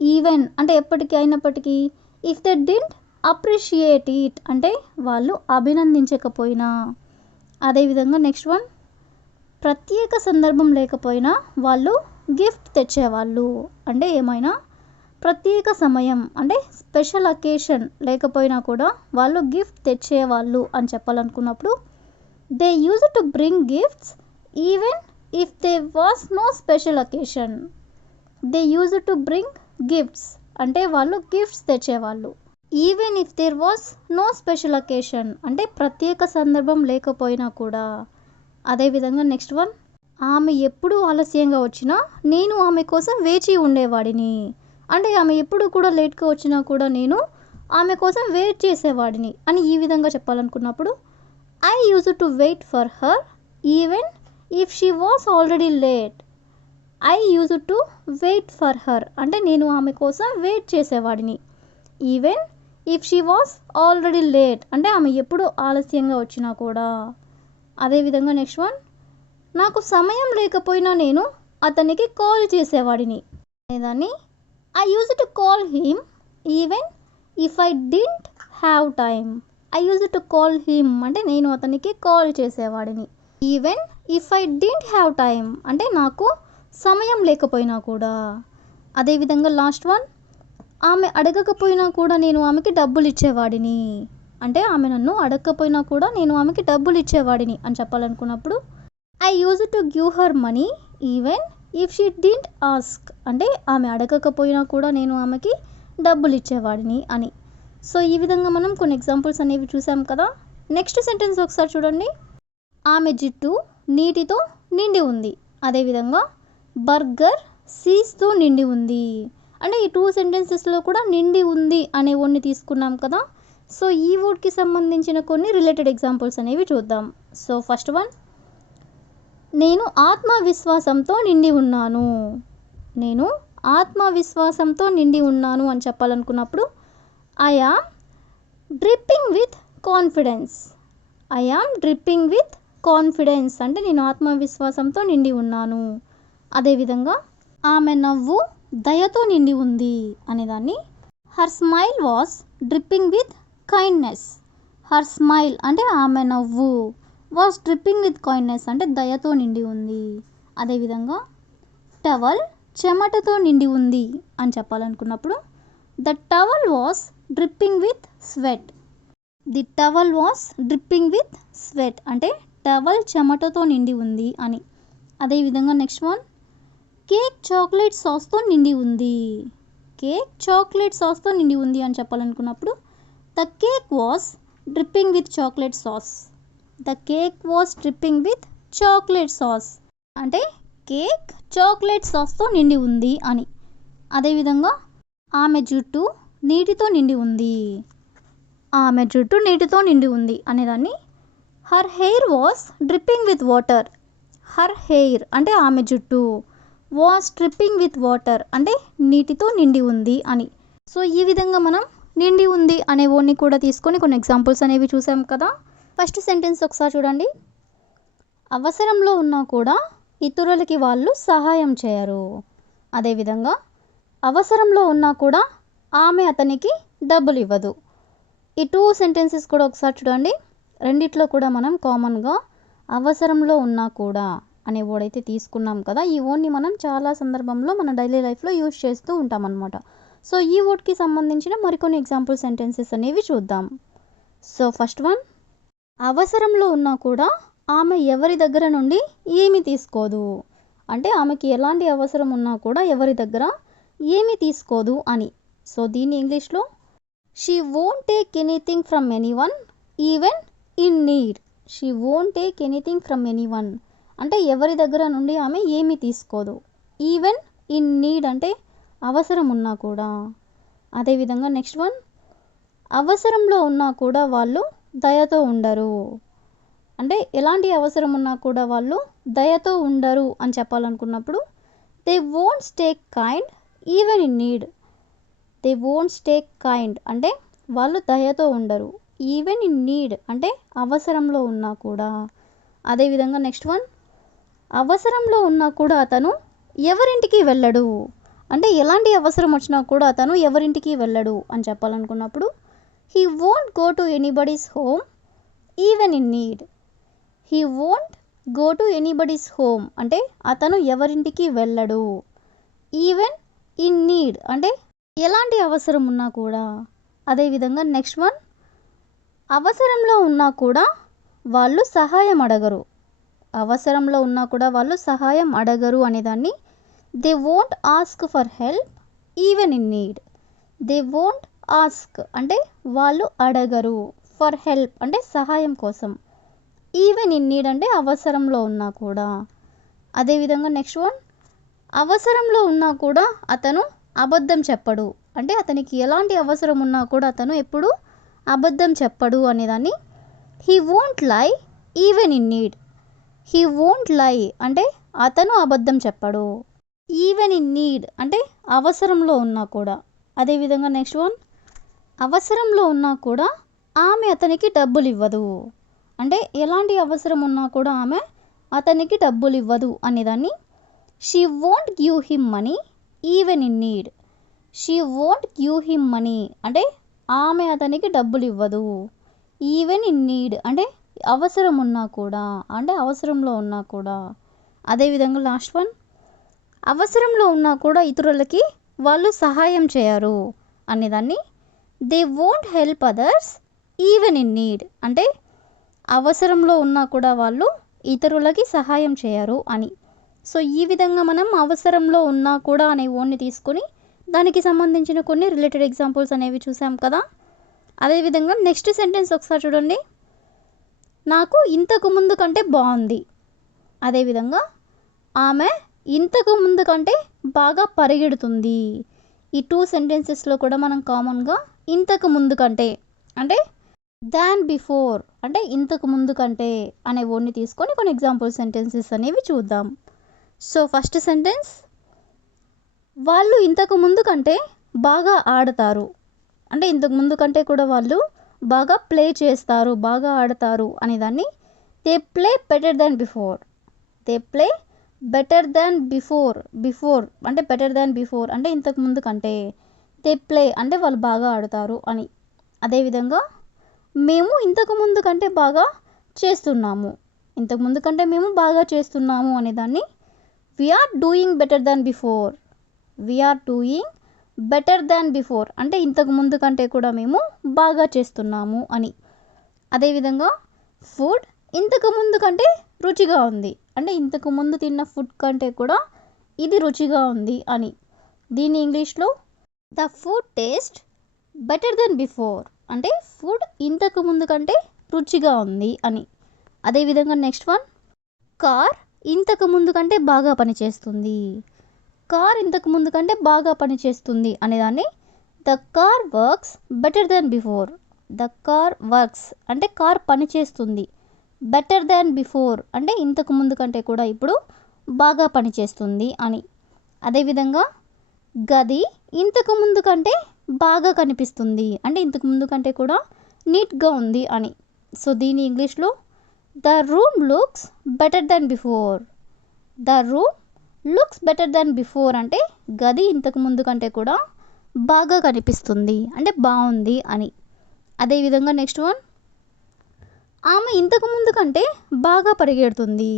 ఈవెన్ అంటే ఎప్పటికీ అయినప్పటికీ, if they didn't appreciate it అంటే వాళ్ళు అభినందించకపోయినా. అదేవిధంగా నెక్స్ట్ వన్, ప్రత్యేక సందర్భం లేకపోయినా వాళ్ళు గిఫ్ట్ తెచ్చేవాళ్ళు. అంటే ఏమైనా ప్రత్యేక సమయం అంటే స్పెషల్ అకేషన్ లేకపోయినా కూడా వాళ్ళు గిఫ్ట్ తెచ్చేవాళ్ళు అని చెప్పాలనుకున్నప్పుడు, they use to bring gifts even if they was no special occasion. They use to bring gifts అంటే వాళ్ళు గిఫ్ట్స్ తెచ్చేవాళ్ళు. Even if there was no special occasion అంటే ప్రత్యేక సందర్భం లేకపోయినా కూడా. అదేవిధంగా నెక్స్ట్ వన్, ఆమె ఎప్పుడు ఆలస్యంగా వచ్చినా నేను ఆమె కోసం వేచి ఉండేవాడిని. అంటే ఆమె ఎప్పుడు కూడా లేట్గా వచ్చినా కూడా నేను ఆమె కోసం వెయిట్ చేసేవాడిని అని ఈ విధంగా చెప్పాలనుకున్నప్పుడు, I use to wait for her even if she was already late. I use to wait for her అంటే నేను ఆమె కోసం వెయిట్ చేసేవాడిని. Even if she was already late అంటే ఆమె ఎప్పుడు ఆలస్యంగా వచ్చినా కూడా. అదేవిధంగా నెక్స్ట్ వన్, నాకు సమయం లేకపోయినా నేను అతనికి కాల్ చేసేవాడిని అనేదాన్ని I use to call him even if I didn't have time. I use to call him అంటే నేను అతనికి కాల్ చేసేవాడిని. Even if I didn't have time అంటే నాకు సమయం లేకపోయినా కూడా. అదేవిధంగా లాస్ట్ వన్, ఆమె అడగకపోయినా కూడా నేను ఆమెకి డబ్బులు ఇచ్చేవాడిని. అంటే ఆమె నన్ను అడగకపోయినా కూడా నేను ఆమెకి డబ్బులు ఇచ్చేవాడిని అని చెప్పాలనుకున్నప్పుడు, I use to give her money even if she didn't ask అంటే ఆమె అడగకపోయినా కూడా నేను ఆమెకి డబ్బులు ఇచ్చేవాడిని అని. సో ఈ విధంగా మనం కొన్ని ఎగ్జాంపుల్స్ అనేవి చూసాం కదా. నెక్స్ట్ సెంటెన్స్ ఒకసారి చూడండి. ఆమె జుట్టు నీటితో నిండి ఉంది. అదేవిధంగా బర్గర్ సీస్తో నిండి ఉంది. అంటే ఈ 2 సెంటెన్సెస్లో కూడా నిండి ఉంది అనే వర్డ్ని తీసుకున్నాం కదా. సో ఈ వర్డ్కి సంబంధించిన కొన్ని రిలేటెడ్ ఎగ్జాంపుల్స్ అనేవి చూద్దాం. సో ఫస్ట్ వన్, నేను ఆత్మవిశ్వాసంతో నిండి ఉన్నాను. నేను ఆత్మవిశ్వాసంతో నిండి ఉన్నాను అని చెప్పాలనుకున్నప్పుడు, I am dripping with confidence. I am dripping with confidence అంటే నేను ఆత్మవిశ్వాసంతో నిండి ఉన్నాను. అదేవిధంగా ఆమె నవ్వు దయతో నిండి ఉంది అనేదాన్ని her smile was dripping with kindness. Her smile అంటే ఆమె నవ్వు, వాస్ డ్రిప్పింగ్ విత్ కైండ్నెస్ అంటే దయతో నిండి ఉంది. అదేవిధంగా టవల్ చెమటతో నిండి ఉంది అని చెప్పాలనుకున్నప్పుడు, the towel was dripping with sweat. The towel was dripping with sweat అంటే టవల్ చెమటతో నిండి ఉంది అని. అదేవిధంగా నెక్స్ట్ వన్, కేక్ చాక్లెట్ సాస్తో నిండి ఉంది. కేక్ చాక్లెట్ సాస్తో నిండి ఉంది అని చెప్పాలనుకున్నప్పుడు, the cake was dripping with chocolate sauce. The cake was dripping with chocolate sauce అంటే కేక్ చాక్లెట్ సాస్తో నిండి ఉంది అని. అదేవిధంగా ఆమె జుట్టు నీటితో నిండి ఉంది. ఆమె జుట్టు నీటితో నిండి ఉంది అనేదాన్ని her hair was dripping with water. Her hair అంటే ఆమె జుట్టు, వాస్ డ్రిప్పింగ్ విత్ వాటర్ అంటే నీటితో నిండి ఉంది అని. సో ఈ విధంగా మనం నిండి ఉంది అనే వర్డ్ని కూడా తీసుకొని కొన్ని ఎగ్జాంపుల్స్ అనేవి చూసాం కదా. ఫస్ట్ సెంటెన్స్ ఒకసారి చూడండి. అవసరంలో ఉన్నా కూడా ఇతరులకి వాళ్ళు సహాయం చేయరు. అదేవిధంగా అవసరంలో ఉన్నా కూడా ఆమె అతనికి డబ్బులు ఇవ్వదు. ఈ 2 సెంటెన్సెస్ కూడా ఒకసారి చూడండి. రెండిట్లో కూడా మనం కామన్గా అవసరంలో ఉన్నా కూడా అనే వర్డ్ అయితే తీసుకున్నాం కదా. ఈ వర్డ్ని మనం చాలా సందర్భంలో మన డైలీ లైఫ్లో యూజ్ చేస్తూ ఉంటాం అన్నమాట. సో ఈ వర్డ్కి సంబంధించిన మరికొన్ని ఎగ్జాంపుల్ సెంటెన్సెస్ అనేవి చూద్దాం. సో ఫస్ట్ వన్, అవసరంలో ఉన్నా కూడా ఆమె ఎవరి దగ్గర నుండి ఏమీ తీసుకోదు. అంటే ఆమెకి ఎలాంటి అవసరం ఉన్నా కూడా ఎవరి దగ్గర ఏమీ తీసుకోదు అని. సో దీన్ని ఇంగ్లీష్లో she won't take anything from anyone even in need. She won't take anything from anyone అంటే ఎవరి దగ్గర నుండి ఆమె ఏమీ తీసుకోదు. ఈవెన్ ఇన్ నీడ్ అంటే అవసరం ఉన్నా కూడా. అదేవిధంగా నెక్స్ట్ వన్, అవసరంలో ఉన్నా కూడా వాళ్ళు దయతో ఉండరు. అంటే ఎలాంటి అవసరం ఉన్నా కూడా వాళ్ళు దయతో ఉండరు అని చెప్పాలనుకున్నప్పుడు, they won't take kind even in need. They won't take kind అంటే వాళ్ళు దయతో ఉండరు. ఈవెన్ ఇన్ నీడ్ అంటే అవసరంలో ఉన్నా కూడా. అదేవిధంగా నెక్స్ట్ వన్, అవసరంలో ఉన్నా కూడా అతను ఎవరింటికి వెళ్ళడు అంటే ఎలాంటి అవసరం వచ్చినా కూడా అతను ఎవరింటికి వెళ్ళడు అని చెప్పాలనుకున్నప్పుడు he won't go to anybody's home even in need. He won't go to anybody's home అంటే అతను ఎవరింటికి వెళ్ళడు. ఈవెన్ ఇన్ నీడ్ అంటే ఎలాంటి అవసరం ఉన్నా కూడా. అదేవిధంగా నెక్స్ట్ వన్, అవసరంలో ఉన్నా కూడా వాళ్ళు సహాయం అడగరు. అవసరంలో ఉన్నా కూడా వాళ్ళు సహాయం అడగరు అనేదాన్ని they won't ask for help even in need. They won't ask అంటే వాళ్ళు అడగరు, ఫర్ హెల్ప్ అంటే సహాయం కోసం, ఈవెన్ ఇన్ నీడ్ అంటే అవసరంలో ఉన్నా కూడా. అదేవిధంగా నెక్స్ట్ వన్, అవసరంలో ఉన్నా కూడా అతను అబద్ధం చెప్పడు అంటే అతనికి ఎలాంటి అవసరం ఉన్నా కూడా అతను ఎప్పుడు అబద్ధం చెప్పడు అనేదాన్ని హీ వోంట్ లై even in need. He won't లై అంటే అతను అబద్ధం చెప్పడు. ఈవెన్ ఇన్ నీడ్ అంటే అవసరంలో ఉన్నా కూడా. అదేవిధంగా నెక్స్ట్ వన్, అవసరంలో ఉన్నా కూడా ఆమె అతనికి డబ్బులు ఇవ్వదు అంటే ఎలాంటి అవసరం ఉన్నా కూడా ఆమె అతనికి డబ్బులు ఇవ్వదు అనేదాన్ని she won't give him money even in need. She won't give him money అంటే ఆమె అతనికి డబ్బులు ఇవ్వదు. ఈవెన్ ఇన్ నీడ్ అంటే అవసరం ఉన్నా కూడా అంటే అవసరంలో ఉన్నా కూడా. అదేవిధంగా లాస్ట్ వన్, అవసరంలో ఉన్నా కూడా ఇతరులకి వాళ్ళు సహాయం చేయరు అనేదాన్ని they won't help others even in need అంటే అవసరంలో ఉన్నా కూడా వాళ్ళు ఇతరులకి సహాయం చేయరు అని. సో ఈ విధంగా మనం అవసరంలో ఉన్నా కూడా అనే ఓన్ని తీసుకొని దానికి సంబంధించిన కొన్ని రిలేటెడ్ ఎగ్జాంపుల్స్ అనేవి చూసాం కదా. అదేవిధంగా నెక్స్ట్ సెంటెన్స్ ఒకసారి చూడండి. నాకు ఇంతకు ముందు కంటే బాగుంది. అదేవిధంగా ఆమె ఇంతకు ముందు కంటే బాగా పరిగెడుతుంది. ఈ టూ సెంటెన్సెస్లో కూడా మనం కామన్గా ఇంతకు ముందు కంటే అంటే దాన్ బిఫోర్ అంటే ఇంతకు ముందు కంటే అనే వర్డ్ని తీసుకొని కొన్ని ఎగ్జాంపుల్ సెంటెన్సెస్ అనేవి చూద్దాం. సో ఫస్ట్ సెంటెన్స్, వాళ్ళు ఇంతకు ముందు కంటే బాగా ఆడతారు అంటే ఇంతకు ముందు కంటే కూడా వాళ్ళు బాగా ప్లే చేస్తారు, బాగా ఆడతారు అనేదాన్ని they play better than before. They play better than before. Before అంటే బెటర్ దాన్ బిఫోర్ అంటే ఇంతకు ముందు కంటే. దే ప్లే అంటే వాళ్ళు బాగా ఆడతారు అని. అదేవిధంగా మేము ఇంతకు ముందు కంటే బాగా చేస్తున్నాము. ఇంతకు ముందు కంటే మేము బాగా చేస్తున్నాము అనేదాన్ని we're doing better than before. We're doing better than before అంటే ఇంతకు ముందు కంటే కూడా మేము బాగా చేస్తున్నాము అని. అదేవిధంగా ఫుడ్ ఇంతకు ముందు కంటే రుచిగా ఉంది అంటే ఇంతకు ముందు తిన్న ఫుడ్ కంటే కూడా ఇది రుచిగా ఉంది అని. దీని ఇంగ్లీష్లో the food taste better than before అంటే ఫుడ్ ఇంతకు ముందు కంటే రుచిగా ఉంది అని. అదేవిధంగా నెక్స్ట్ వన్, కార్ ఇంతకు ముందు కంటే బాగా పనిచేస్తుంది. కార్ ఇంతకు ముందు కంటే బాగా పనిచేస్తుంది అనేదాన్ని the car works better than before. The car works అంటే కార్ పనిచేస్తుంది. బెటర్ దాన్ బిఫోర్ అంటే ఇంతకు ముందు కంటే కూడా ఇప్పుడు బాగా పనిచేస్తుంది అని. అదేవిధంగా గది ఇంతకు ముందు కంటే బాగా కనిపిస్తుంది అంటే ఇంతకు ముందు కంటే కూడా నీట్గా ఉంది అని. సో దీని ఇంగ్లీష్లో the room looks better than before. The room looks better than before అంటే గది ఇంతకు ముందు కంటే కూడా బాగా కనిపిస్తుంది అంటే బాగుంది అని. అదేవిధంగా నెక్స్ట్ వన్, ఆమె ఇంతకు ముందు కంటే బాగా పరిగెడుతుంది.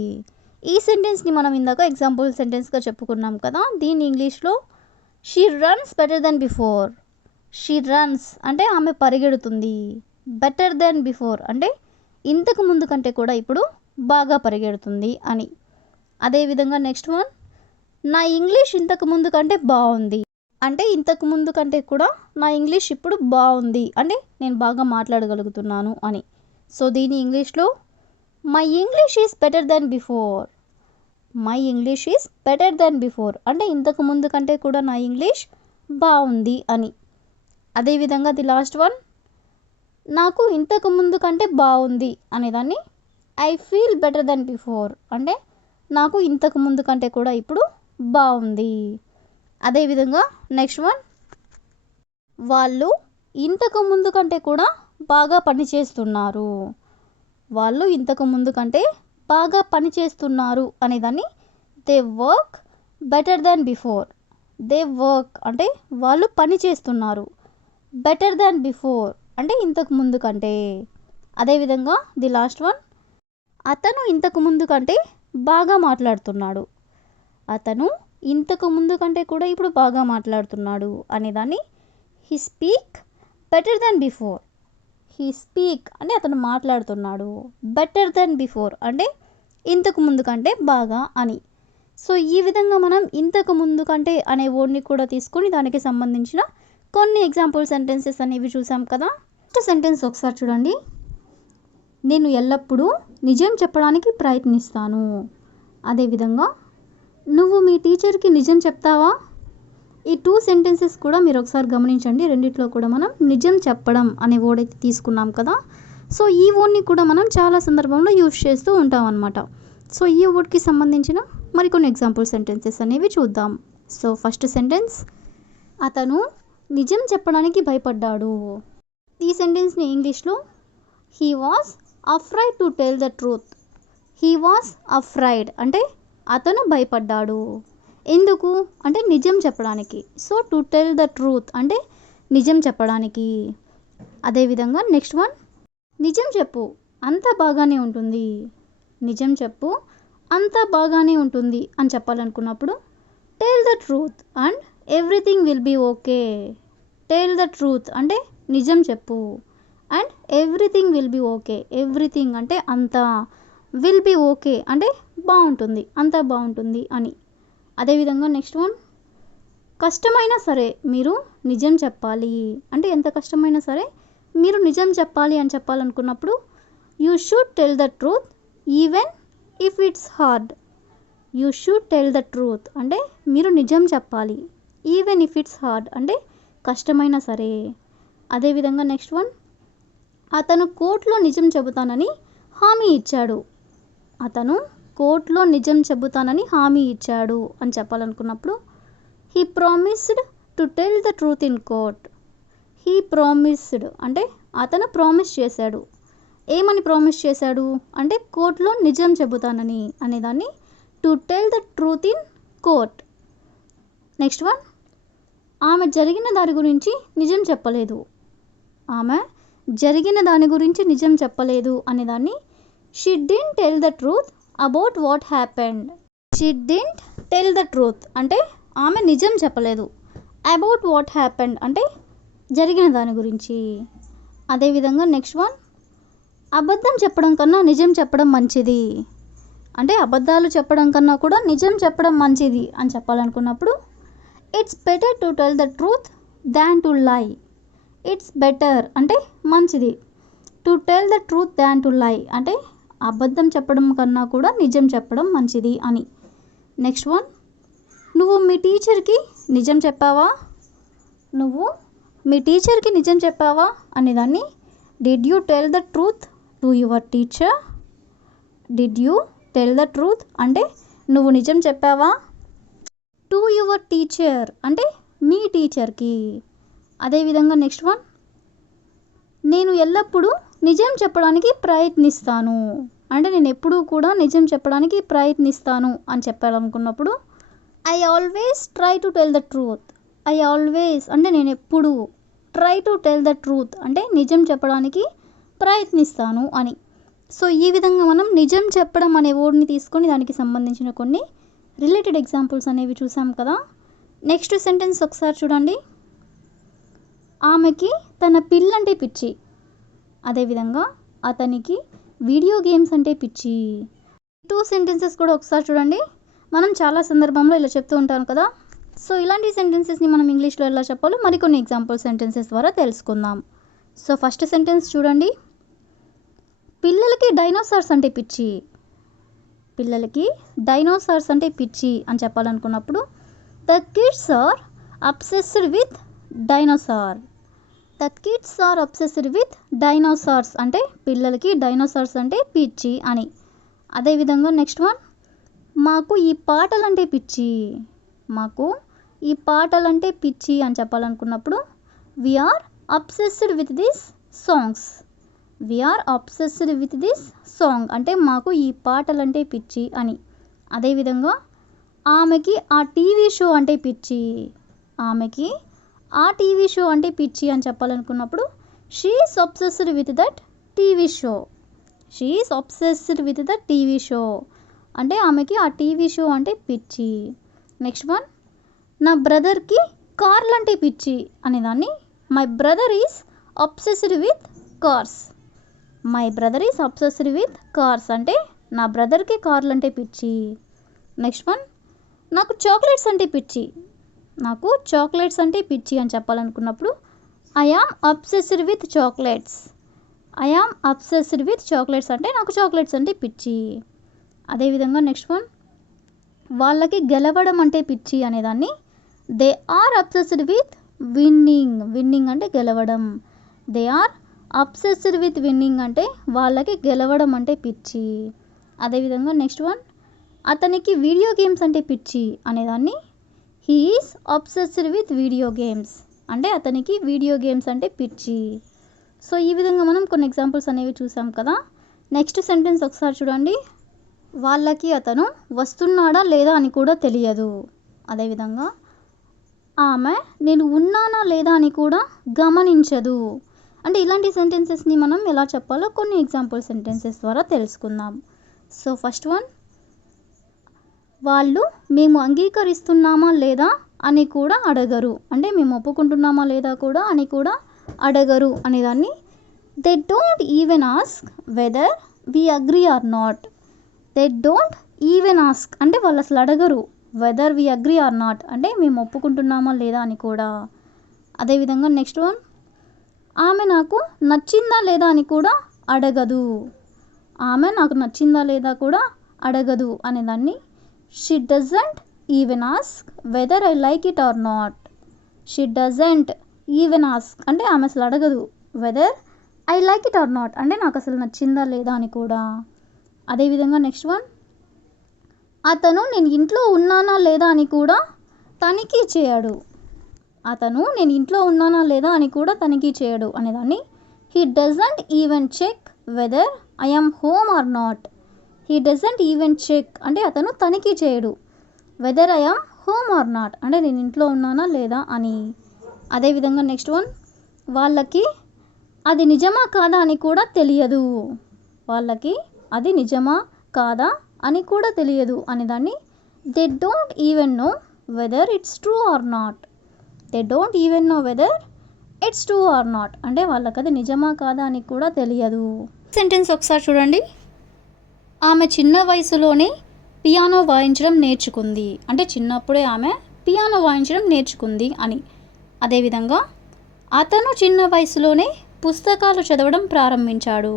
ఈ సెంటెన్స్ని మనం ఇందాక ఎగ్జాంపుల్ సెంటెన్స్గా చెప్పుకున్నాం కదా. దీని ఇంగ్లీష్లో she runs better than before. She runs అంటే ఆమె పరిగెడుతుంది. బెటర్ దెన్ బిఫోర్ అంటే ఇంతకు ముందు కంటే కూడా ఇప్పుడు బాగా పరిగెడుతుంది అని. అదేవిధంగా నెక్స్ట్ వన్, నా ఇంగ్లీష్ ఇంతకు ముందు కంటే బాగుంది అంటే ఇంతకు ముందు కంటే కూడా నా ఇంగ్లీష్ ఇప్పుడు బాగుంది అంటే నేను బాగా మాట్లాడగలుగుతున్నాను అని. సో దీని ఇంగ్లీష్లో my English is better than before. My English is better than before అంటే ఇంతకు ముందు కంటే కూడా నా ఇంగ్లీష్ బాగుంది అని. అదేవిధంగా ది లాస్ట్ వన్, నాకు ఇంతకు ముందు కంటే బాగుంది అనేదాన్ని I feel better than before అంటే నాకు ఇంతకు ముందు కంటే కూడా ఇప్పుడు బాగుంది. అదేవిధంగా నెక్స్ట్ వన్, వాళ్ళు ఇంతకు ముందు కంటే కూడా బాగా పనిచేస్తున్నారు. వాళ్ళు ఇంతకు ముందు కంటే బాగా పనిచేస్తున్నారు అనేదాన్ని they work better than before. They work అంటే వాళ్ళు పని చేస్తున్నారు. బెటర్ దాన్ బిఫోర్ అంటే ఇంతకు ముందు కంటే. అదేవిధంగా ది లాస్ట్ వన్, అతను ఇంతకు ముందు కంటే బాగా మాట్లాడుతున్నాడు. అతను ఇంతకు ముందు కంటే కూడా ఇప్పుడు బాగా మాట్లాడుతున్నాడు అనేదాన్ని he speak better than before. He speak అంటే అతను మాట్లాడుతున్నాడు. బెటర్ దాన్ బిఫోర్ అంటే ఇంతకు ముందు కంటే బాగా అని. సో ఈ విధంగా మనం ఇంతకు ముందు కంటే అనే వర్డ్ని కూడా తీసుకొని దానికి సంబంధించిన కొన్ని ఎగ్జాంపుల్ సెంటెన్సెస్ అనేవి చూసాం కదా. ఫస్ట్ సెంటెన్స్ ఒకసారి చూడండి. నేను ఎల్లప్పుడూ నిజం చెప్పడానికి ప్రయత్నిస్తాను. అదేవిధంగా నువ్వు మీ టీచర్కి నిజం చెప్తావా? ఈ 2 సెంటెన్సెస్ కూడా మీరు ఒకసారి గమనించండి. రెండిట్లో కూడా మనం నిజం చెప్పడం అనే వర్డ్ అయితే తీసుకున్నాం కదా. సో ఈ వర్డ్ని కూడా మనం చాలా సందర్భంలో యూజ్ చేస్తూ ఉంటాం అన్నమాట. సో ఈ వర్డ్కి సంబంధించిన మరికొన్ని ఎగ్జాంపుల్ సెంటెన్సెస్ అనేవి చూద్దాం. సో ఫస్ట్ సెంటెన్స్, అతను నిజం చెప్పడానికి భయపడ్డాడు. ఈ సెంటెన్స్ని ఇంగ్లీష్లో he was afraid to tell the truth. He was afraid అంటే అతను భయపడ్డాడు. ఎందుకు అంటే నిజం చెప్పడానికి. So to tell the truth అంటే నిజం చెప్పడానికి. అదేవిధంగా నెక్స్ట్ వన్, నిజం చెప్పు అంతా బాగానే ఉంటుంది. నిజం చెప్పు అంతా బాగానే ఉంటుంది అని చెప్పాలనుకున్నప్పుడు tell the truth and everything will be okay. Tell the truth అంటే నిజం చెప్పు and everything will be okay. Everything అంటే అంతా, విల్ బీ ఓకే అంటే బాగుంటుంది, అంతా బాగుంటుంది అని. అదేవిధంగా నెక్స్ట్ వన్, కష్టమైనా సరే మీరు నిజం చెప్పాలి అంటే ఎంత కష్టమైనా సరే మీరు నిజం చెప్పాలి అని చెప్పాలనుకున్నప్పుడు you should tell the truth even if it's hard. You should tell the truth అంటే మీరు నిజం చెప్పాలి. ఈవెన్ ఇఫ్ ఇట్స్ హార్డ్ అంటే కష్టమైనా సరే. అదేవిధంగా నెక్స్ట్ వన్, అతను కోర్టులో నిజం చెబుతానని హామీ ఇచ్చాడు. అతను కోర్టులో నిజం చెబుతానని హామీ ఇచ్చాడు అని చెప్పాలనుకున్నప్పుడు he promised to tell the truth in court. He promised అంటే అతను ప్రామిస్ చేశాడు. ఏమని ప్రామిస్ చేశాడు అంటే కోర్టులో నిజం చెబుతానని అనేదాన్ని to tell the truth in court. Next one, ఆమె జరిగిన దాని గురించి నిజం చెప్పలేదు. ఆమె జరిగిన దాని గురించి నిజం చెప్పలేదు అనేదాన్ని she didn't tell the truth about what happened. She didn't tell the truth అంటే ఆమె నిజం చెప్పలేదు. అబౌట్ వాట్ హ్యాపెండ్ అంటే జరిగిన దాని గురించి. అదేవిధంగా నెక్స్ట్ వన్, అబద్ధం చెప్పడం కన్నా నిజం చెప్పడం మంచిది. అంటే అబద్ధాలు చెప్పడం కన్నా కూడా నిజం చెప్పడం మంచిది అని చెప్పాలనుకున్నప్పుడు it's better to tell the truth than to lie. It's better అంటే మంచిది. To tell the truth than to lie అంటే అబద్ధం చెప్పడం కన్నా కూడా నిజం చెప్పడం మంచిది అని. నెక్స్ట్ వన్, నువ్వు మీ టీచర్కి నిజం చెప్పావా? నువ్వు మీ టీచర్కి నిజం చెప్పావా అనేదాన్ని did you tell the truth to your teacher. Did you tell the truth అంటే నువ్వు నిజం చెప్పావా. టు యువర్ టీచర్ అంటే మీ టీచర్కి. అదేవిధంగా నెక్స్ట్ వన్, నేను ఎల్లప్పుడూ నిజం చెప్పడానికి ప్రయత్నిస్తాను అంటే నేను ఎప్పుడూ కూడా నిజం చెప్పడానికి ప్రయత్నిస్తాను అని చెప్పాలనుకున్నప్పుడు I always try to tell the truth. I always అంటే నేను ఎప్పుడు, try to tell the truth అంటే నిజం చెప్పడానికి ప్రయత్నిస్తాను అని. సో ఈ విధంగా మనం నిజం చెప్పడం అనే వర్డ్ని తీసుకొని దానికి సంబంధించిన కొన్ని రిలేటెడ్ ఎగ్జాంపుల్స్ అనేవి చూసాం కదా. నెక్స్ట్ సెంటెన్స్ ఒకసారి చూడండి. ఆమెకి తన పిల్లంటే పిచ్చి. అదేవిధంగా అతనికి వీడియో గేమ్స్ అంటే పిచ్చి. 2 సెంటెన్సెస్ కూడా ఒకసారి చూడండి. మనం చాలా సందర్భంలో ఇలా చెప్తూ ఉంటాం కదా. సో ఇలాంటి సెంటెన్సెస్ని మనం ఇంగ్లీష్లో ఎలా చెప్పాలో మరికొన్ని ఎగ్జాంపుల్ సెంటెన్సెస్ ద్వారా తెలుసుకుందాం. సో ఫస్ట్ సెంటెన్స్ చూడండి. పిల్లలకి డైనోసార్స్ అంటే పిచ్చి. పిల్లలకి డైనోసార్స్ అంటే పిచ్చి అని చెప్పాలనుకున్నప్పుడు the kids are obsessed with dinosaur. The kids are obsessed with dinosaurs అంటే పిల్లలకి డైనోసార్స్ అంటే పిచ్చి అని. అదేవిధంగా నెక్స్ట్ వన్, మాకు ఈ పాటలంటే పిచ్చి. మాకు ఈ పాటలంటే పిచ్చి అని చెప్పాలనుకున్నప్పుడు we are obsessed with this songs. We are obsessed with this song అంటే మాకు ఈ పాటలంటే పిచ్చి అని. అదేవిధంగా ఆమెకి ఆ టీవీ షో అంటే పిచ్చి. ఆమెకి ఆ టీవీ షో అంటే పిచ్చి అని చెప్పాలనుకున్నప్పుడు she is obsessed with that TV show. She is obsessed with the TV show అంటే ఆమెకి ఆ టీవీ షో అంటే పిచ్చి. నెక్స్ట్ వన్, నా బ్రదర్కి కార్లు అంటే పిచ్చి అనేదాన్ని my brother is obsessed with cars. My brother is obsessed with cars అంటే నా బ్రదర్కి కార్లు అంటే పిచ్చి. నెక్స్ట్ వన్, నాకు చాక్లెట్స్ అంటే పిచ్చి. నాకు చాక్లెట్స్ అంటే పిచ్చి అని చెప్పాలనుకున్నప్పుడు I am obsessed with chocolates. I am obsessed with chocolates అంటే నాకు చాక్లెట్స్ అంటే పిచ్చి. అదేవిధంగా నెక్స్ట్ వన్, వాళ్ళకి గెలవడం అంటే పిచ్చి అనేదాన్ని they are obsessed with winning. Winning అంటే గెలవడం. They are obsessed with winning అంటే వాళ్ళకి గెలవడం అంటే పిచ్చి. అదేవిధంగా నెక్స్ట్ వన్, అతనికి వీడియో గేమ్స్ అంటే పిచ్చి అనేదాన్ని he is obsessed with video games అంటే అతనికి వీడియో గేమ్స్ అంటే పిచ్చి. సో ఈ విధంగా మనం కొన్ని ఎగ్జాంపుల్స్ అనేవి చూసాం కదా. నెక్స్ట్ సెంటెన్స్ ఒకసారి చూడండి. వాళ్ళకి అతను వస్తున్నాడా లేదా అని కూడా తెలియదు. అదేవిధంగా ఆమె నేను ఉన్నానా లేదా అని కూడా గమనించదు. అంటే ఇలాంటి సెంటెన్సెస్ని మనం ఎలా చెప్పాలో కొన్ని ఎగ్జాంపుల్ సెంటెన్సెస్ ద్వారా తెలుసుకుందాం. సో ఫస్ట్ వన్, వాళ్ళు మేము అంగీకరిస్తున్నామా లేదా అని కూడా అడగరు. అంటే మేము ఒప్పుకుంటున్నామా లేదా కూడా అని కూడా అడగరు అనేదాన్ని they don't even ask whether we agree or not. They don't even ask అంటే వాళ్ళు అసలు అడగరు whether we agree or not అంటే మేము ఒప్పుకుంటున్నామా లేదా అని కూడా. అదేవిధంగా నెక్స్ట్ వన్, ఆమె నాకు నచ్చిందా లేదా అని కూడా అడగదు. ఆమె నాకు నచ్చిందా లేదా కూడా అడగదు అనేదాన్ని she doesn't even ask weather I like it or not. She doesn't even ask అంటే ఆమె అసలు అడగదు weather I like it or not అంటే నాకు అసలు నచ్చిందా లేదా అని కూడా. అదేవిధంగా నెక్స్ట్ వన్, అతను నేను ఇంట్లో ఉన్నానా లేదా అని కూడా తనిఖీ చేయడు. అతను నేను ఇంట్లో ఉన్నానా లేదా అని కూడా తనిఖీ చేయడు అనేదాన్ని he doesn't even check whether I am home or not. He doesn't even check అంటే అతను తనిఖీ చేయడు whether I am home or not అంటే నేను ఇంట్లో ఉన్నానా లేదా అని. అదేవిధంగా నెక్స్ట్ వన్, వాళ్ళకి అది నిజమా కాదా అని కూడా తెలియదు. వాళ్ళకి అది నిజమా కాదా అని కూడా తెలియదు అనేదాన్ని they don't even know whether it's true or not. They don't even know whether it's true or not అంటే వాళ్ళకి అది నిజమా కాదా అని కూడా తెలియదు. సెంటెన్స్ ఒకసారి చూడండి. ఆమె చిన్న వయసులోనే పియానో వాయించడం నేర్చుకుంది అంటే చిన్నప్పుడే ఆమె పియానో వాయించడం నేర్చుకుంది అని. అదేవిధంగా అతను చిన్న వయసులోనే పుస్తకాలు చదవడం ప్రారంభించాడు.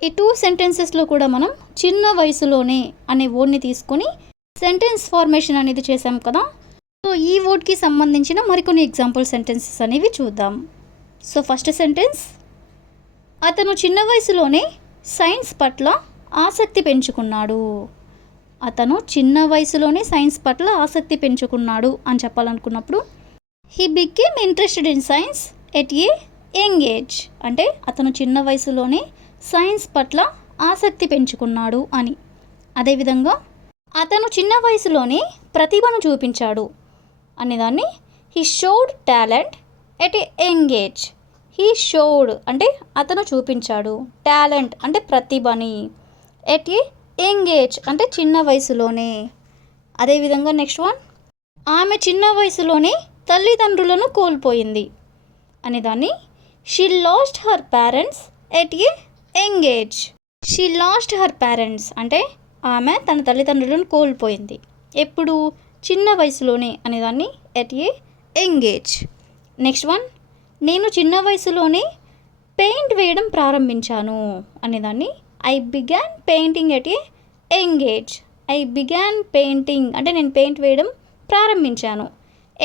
ఈ టూ సెంటెన్సెస్లో కూడా మనం చిన్న వయసులోనే అనే వర్డ్ని తీసుకొని సెంటెన్స్ ఫార్మేషన్ అనేది చేసాం కదా. సో ఈ వర్డ్కి సంబంధించిన మరికొన్ని ఎగ్జాంపుల్ సెంటెన్సెస్ అనేవి చూద్దాం. సో ఫస్ట్ సెంటెన్స్, అతను చిన్న వయసులోనే సైన్స్ పట్ల ఆసక్తి పెంచుకున్నాడు. అతను చిన్న వయసులోనే సైన్స్ పట్ల ఆసక్తి పెంచుకున్నాడు అని చెప్పాలనుకున్నప్పుడు he became interested in science at a young age అంటే అతను చిన్న వయసులోనే సైన్స్ పట్ల ఆసక్తి పెంచుకున్నాడు అని. అదేవిధంగా అతను చిన్న వయసులోనే ప్రతిభను చూపించాడు అనేదాన్ని he showed talent at a young age. He showed అంటే అతను చూపించాడు, టాలెంట్ అంటే ప్రతిభని, ఎట్ ఏ యంగ్ ఏజ్ అంటే చిన్న వయసులోనే. అదేవిధంగా నెక్స్ట్ వన్, ఆమె చిన్న వయసులోనే తల్లిదండ్రులను కోల్పోయింది అనేదాన్ని she lost her parents at a young age. She lost her parents అంటే ఆమె తన తల్లిదండ్రులను కోల్పోయింది ఎప్పుడు, చిన్న వయసులోనే అనేదాన్ని at a young age. Next one, నేను చిన్న వయసులోనే పెయింట్ వేయడం ప్రారంభించాను అనేదాన్ని I began painting at a young age. I began painting అంటే నేను పెయింట్ వేయడం ప్రారంభించాను,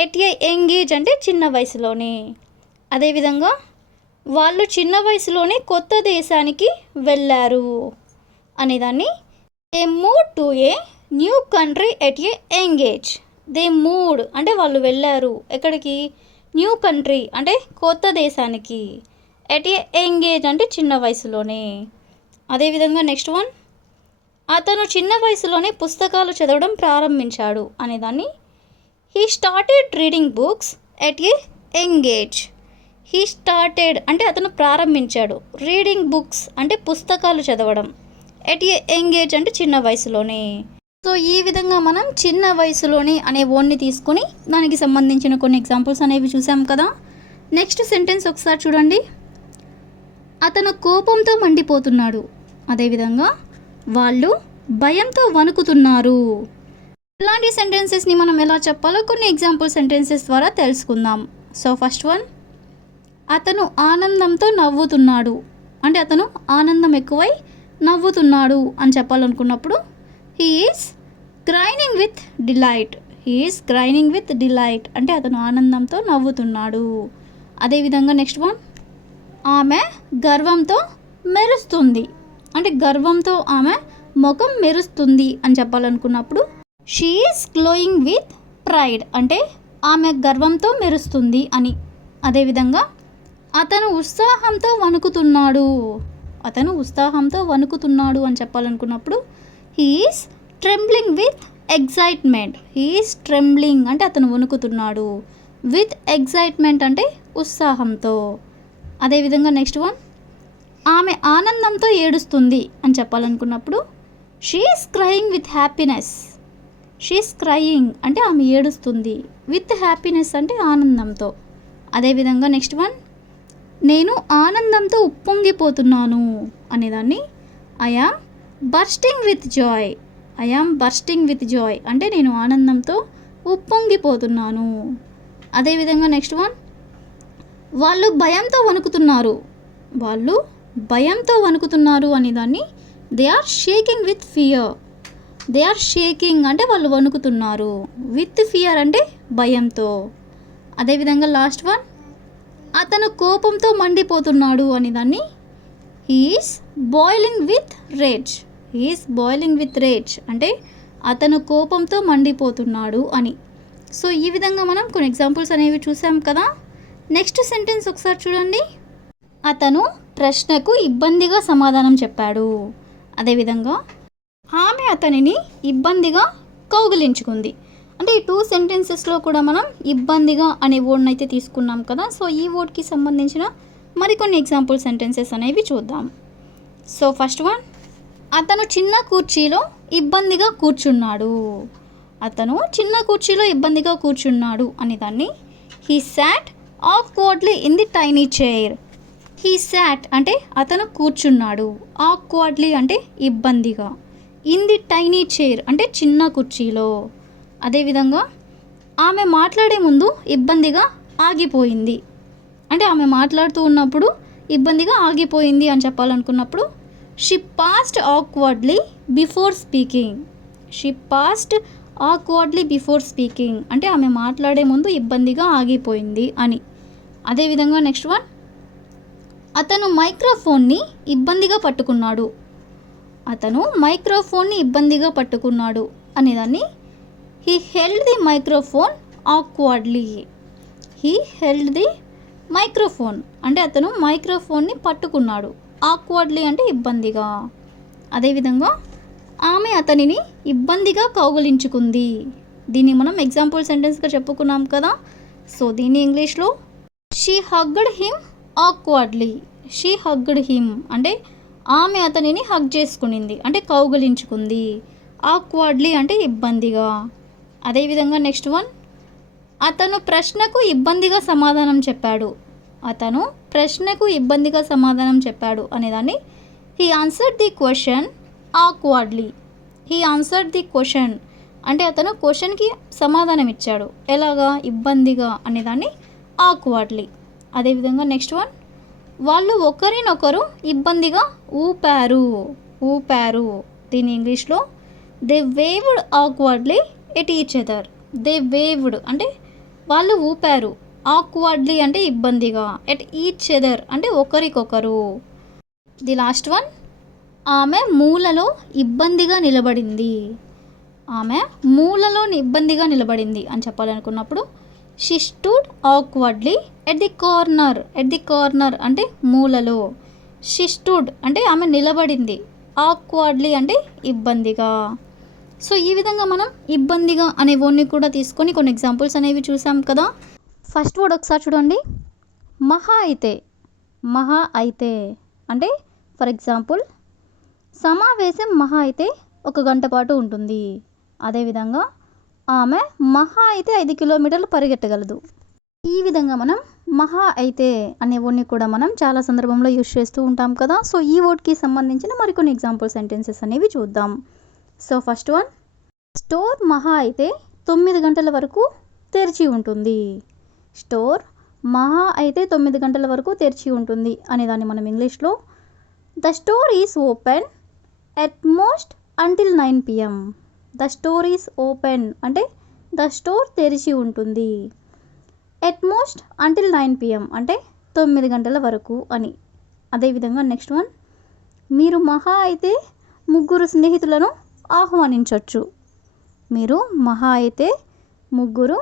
ఎట్ ఏ యంగ్ ఏజ్ అంటే చిన్న వయసులోనే. అదేవిధంగా వాళ్ళు చిన్న వయసులోనే కొత్త దేశానికి వెళ్ళారు అనేదాన్ని they moved to a new country at a young age. They moved అంటే వాళ్ళు వెళ్ళారు ఎక్కడికి, న్యూ కంట్రీ అంటే కొత్త దేశానికి, ఎట్ ఏ యంగ్ ఏజ్ అంటే చిన్న వయసులోనే. అదేవిధంగా నెక్స్ట్ వన్, అతను చిన్న వయసులోనే పుస్తకాలు చదవడం ప్రారంభించాడు అనేదాన్ని he started reading books at a young age. He started అంటే అతను ప్రారంభించాడు, రీడింగ్ బుక్స్ అంటే పుస్తకాలు చదవడం, ఎట్ ఏ యంగ్ ఏజ్ అంటే చిన్న వయసులోనే. సో ఈ విధంగా మనం చిన్న వయసులోనే అనే వర్డ్ని తీసుకొని దానికి సంబంధించిన కొన్ని ఎగ్జాంపుల్స్ అనేవి చూసాం కదా. నెక్స్ట్ సెంటెన్స్ ఒకసారి చూడండి. అతను కోపంతో మండిపోతున్నాడు, అదేవిధంగా వాళ్ళు భయంతో వణుకుతున్నారు. ఇలాంటి సెంటెన్సెస్ని మనం ఎలా చెప్పాలో కొన్ని ఎగ్జాంపుల్ సెంటెన్సెస్ ద్వారా తెలుసుకుందాం. సో ఫస్ట్ వన్, అతను ఆనందంతో నవ్వుతున్నాడు అంటే అతను ఆనందం ఎక్కువై నవ్వుతున్నాడు అని చెప్పాలనుకున్నప్పుడు he is grinning with delight. He is grinning with delight అంటే అతను ఆనందంతో నవ్వుతున్నాడు. అదేవిధంగా నెక్స్ట్ వన్, ఆమె గర్వంతో మెరుస్తుంది అంటే గర్వంతో ఆమె ముఖం మెరుస్తుంది అని చెప్పాలనుకున్నప్పుడు she is glowing with pride అంటే ఆమె గర్వంతో మెరుస్తుంది అని. అదేవిధంగా అతను ఉత్సాహంతో వణుకుతున్నాడు, అతను ఉత్సాహంతో వణుకుతున్నాడు అని చెప్పాలనుకున్నప్పుడు he is trembling with excitement. He is trembling అంటే అతను వణుకుతున్నాడు, విత్ ఎగ్జైట్మెంట్ అంటే ఉత్సాహంతో. అదేవిధంగా నెక్స్ట్ వన్, ఆమె ఆనందంతో ఏడుస్తుంది అని చెప్పాలనుకున్నప్పుడు she is crying with happiness. She is crying అంటే ఆమె ఏడుస్తుంది, విత్ హ్యాపీనెస్ అంటే ఆనందంతో. అదేవిధంగా నెక్స్ట్ వన్, నేను ఆనందంతో ఉప్పొంగిపోతున్నాను అనేదాన్ని I am bursting with Joy. I am bursting with Joy అంటే నేను ఆనందంతో ఉప్పొంగిపోతున్నాను. అదేవిధంగా నెక్స్ట్ వన్, వాళ్ళు భయంతో వణుకుతున్నారు. వాళ్ళు భయంతో వణుకుతున్నారు అనేదాన్ని they are shaking with fear. They are shaking అంటే వాళ్ళు వణుకుతున్నారు, విత్ ఫియర్ అంటే భయంతో. అదేవిధంగా లాస్ట్ వన్, అతను కోపంతో మండిపోతున్నాడు అనేదాన్ని he is boiling with rage. He is boiling with rage అంటే అతను కోపంతో మండిపోతున్నాడు అని. సో ఈ విధంగా మనం కొన్ని ఎగ్జాంపుల్స్ అనేవి చూసాం కదా. నెక్స్ట్ సెంటెన్స్ ఒకసారి చూడండి. అతను ప్రశ్నకు ఇబ్బందిగా సమాధానం చెప్పాడు. అదేవిధంగా ఆమె అతనిని ఇబ్బందిగా కౌగిలించుకుంది. అంటే ఈ 2 సెంటెన్సెస్లో కూడా మనం ఇబ్బందిగా అనే వర్డ్ని అయితే తీసుకున్నాం కదా. సో ఈ వర్డ్కి సంబంధించిన మరికొన్ని ఎగ్జాంపుల్ సెంటెన్సెస్ అనేవి చూద్దాం. సో ఫస్ట్ వన్, అతను చిన్న కుర్చీలో ఇబ్బందిగా కూర్చున్నాడు. అతను చిన్న కుర్చీలో ఇబ్బందిగా కూర్చున్నాడు అనేదాన్ని he sat awkwardly in the tiny chair. He sat అంటే అతను కూర్చున్నాడు, ఆక్వర్డ్లీ అంటే ఇబ్బందిగా, ఇన్ ది టైనీ చైర్ అంటే చిన్న కుర్చీలో. అదేవిధంగా ఆమె మాట్లాడే ముందు ఇబ్బందిగా ఆగిపోయింది అంటే ఆమె మాట్లాడుతూ ఉన్నప్పుడు ఇబ్బందిగా ఆగిపోయింది అని చెప్పాలనుకున్నప్పుడు she paused awkwardly before speaking. She paused awkwardly before speaking అంటే ఆమె మాట్లాడే ముందు ఇబ్బందిగా ఆగిపోయింది అని. అదేవిధంగా నెక్స్ట్ వన్, అతను మైక్రోఫోన్ని ఇబ్బందిగా పట్టుకున్నాడు. అతను మైక్రోఫోన్ని ఇబ్బందిగా పట్టుకున్నాడు అనేదాన్ని he held the microphone awkwardly. He held the microphone అంటే అతను మైక్రోఫోన్ని పట్టుకున్నాడు, ఆక్వర్డ్లీ అంటే ఇబ్బందిగా. అదేవిధంగా ఆమె అతనిని ఇబ్బందిగా కౌగిలించుకుంది. దీన్ని మనం ఎగ్జాంపుల్ సెంటెన్స్గా చెప్పుకున్నాం కదా. సో దీన్ని ఇంగ్లీష్లో she hugged him awkwardly. She hugged him అంటే ఆమె అతనిని హగ్ చేసుకునింది అంటే కౌగిలించుకుంది, ఆక్వర్డ్లీ అంటే ఇబ్బందిగా. అదేవిధంగా నెక్స్ట్ వన్, అతను ప్రశ్నకు ఇబ్బందిగా సమాధానం చెప్పాడు. అతను ప్రశ్నకు ఇబ్బందిగా సమాధానం చెప్పాడు అనేదాన్ని he answered the question awkwardly. He answered the question అంటే అతను క్వశ్చన్కి సమాధానం ఇచ్చాడు, ఎలాగా, ఇబ్బందిగా అనేదాన్ని ఆక్వర్డ్లీ. అదేవిధంగా నెక్స్ట్ వన్, వాళ్ళు ఒకరినొకరు ఇబ్బందిగా ఊపారు. ఊపారు దీని ఇంగ్లీష్లో they waved awkwardly at each other. They waved అంటే వాళ్ళు ఊపారు, ఆక్వర్డ్లీ అంటే ఇబ్బందిగా, ఎట్ ఈచ్ అదర్ అంటే ఒకరికొకరు. ది లాస్ట్ వన్, ఆమె మూలలో ఇబ్బందిగా నిలబడింది. ఆమె మూలలో ఇబ్బందిగా నిలబడింది అని చెప్పాలనుకున్నప్పుడు she stood awkwardly at the corner. At the corner అంటే మూలలో. షీ స్టూడ్ అంటే ఆమె నిలబడింది ఆక్వర్డ్లీ అంటే ఇబ్బందిగా. సో ఈ విధంగా మనం ఇబ్బందిగా అనే వర్డ్ని కూడా తీసుకొని కొన్ని ఎగ్జాంపుల్స్ అనేవి చూసాం కదా. ఫస్ట్ వర్డ్ ఒకసారి చూడండి. మహా అయితే. మహా అయితే అంటే ఫర్ ఎగ్జాంపుల్ సమావేశం మహా అయితే 1 గంట పాటు ఉంటుంది. అదేవిధంగా ఆమె మహా అయితే 5 కిలోమీటర్లు పరిగెత్తగలదు. ఈ విధంగా మనం మహా అయితే అనే వర్డ్ని కూడా మనం చాలా సందర్భంలో యూజ్ చేస్తూ ఉంటాం కదా. సో ఈ వర్డ్కి సంబంధించిన మరికొన్ని ఎగ్జాంపుల్ సెంటెన్సెస్ అనేవి చూద్దాం. సో ఫస్ట్ వన్, స్టోర్ మహా అయితే 9 గంటల వరకు తెరిచి ఉంటుంది. స్టోర్ మహా అయితే 9 గంటల వరకు తెరిచి ఉంటుంది అనేదాన్ని మనం ఇంగ్లీష్లో the store is open at most until 9 PM. The store is open అంటే ద స్టోర్ తెరిచి ఉంటుంది. ఎట్ మోస్ట్ అంటిల్ 9 PM అంటే 9 గంటల వరకు అని. అదేవిధంగా నెక్స్ట్ వన్, మీరు మహా అయితే 3 స్నేహితులను ఆహ్వానించవచ్చు. మీరు మహా అయితే 3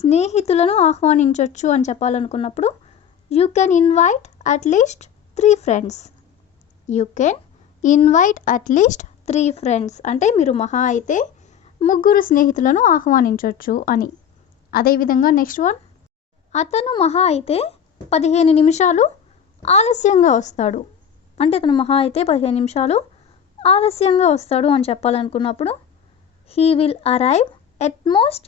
స్నేహితులను ఆహ్వానించవచ్చు అని చెప్పాలనుకున్నప్పుడు you can invite at least 3 friends. You can invite at least 3 friends అంటే మీరు మహా అయితే 3 స్నేహితులను ఆహ్వానించవచ్చు అని. అదేవిధంగా నెక్స్ట్ వన్, అతను మహా అయితే 15 నిమిషాలు ఆలస్యంగా వస్తాడు. అంటే అతను మహా అయితే 15 నిమిషాలు ఆలస్యంగా వస్తాడు అని చెప్పాలనుకున్నప్పుడు he will arrive at most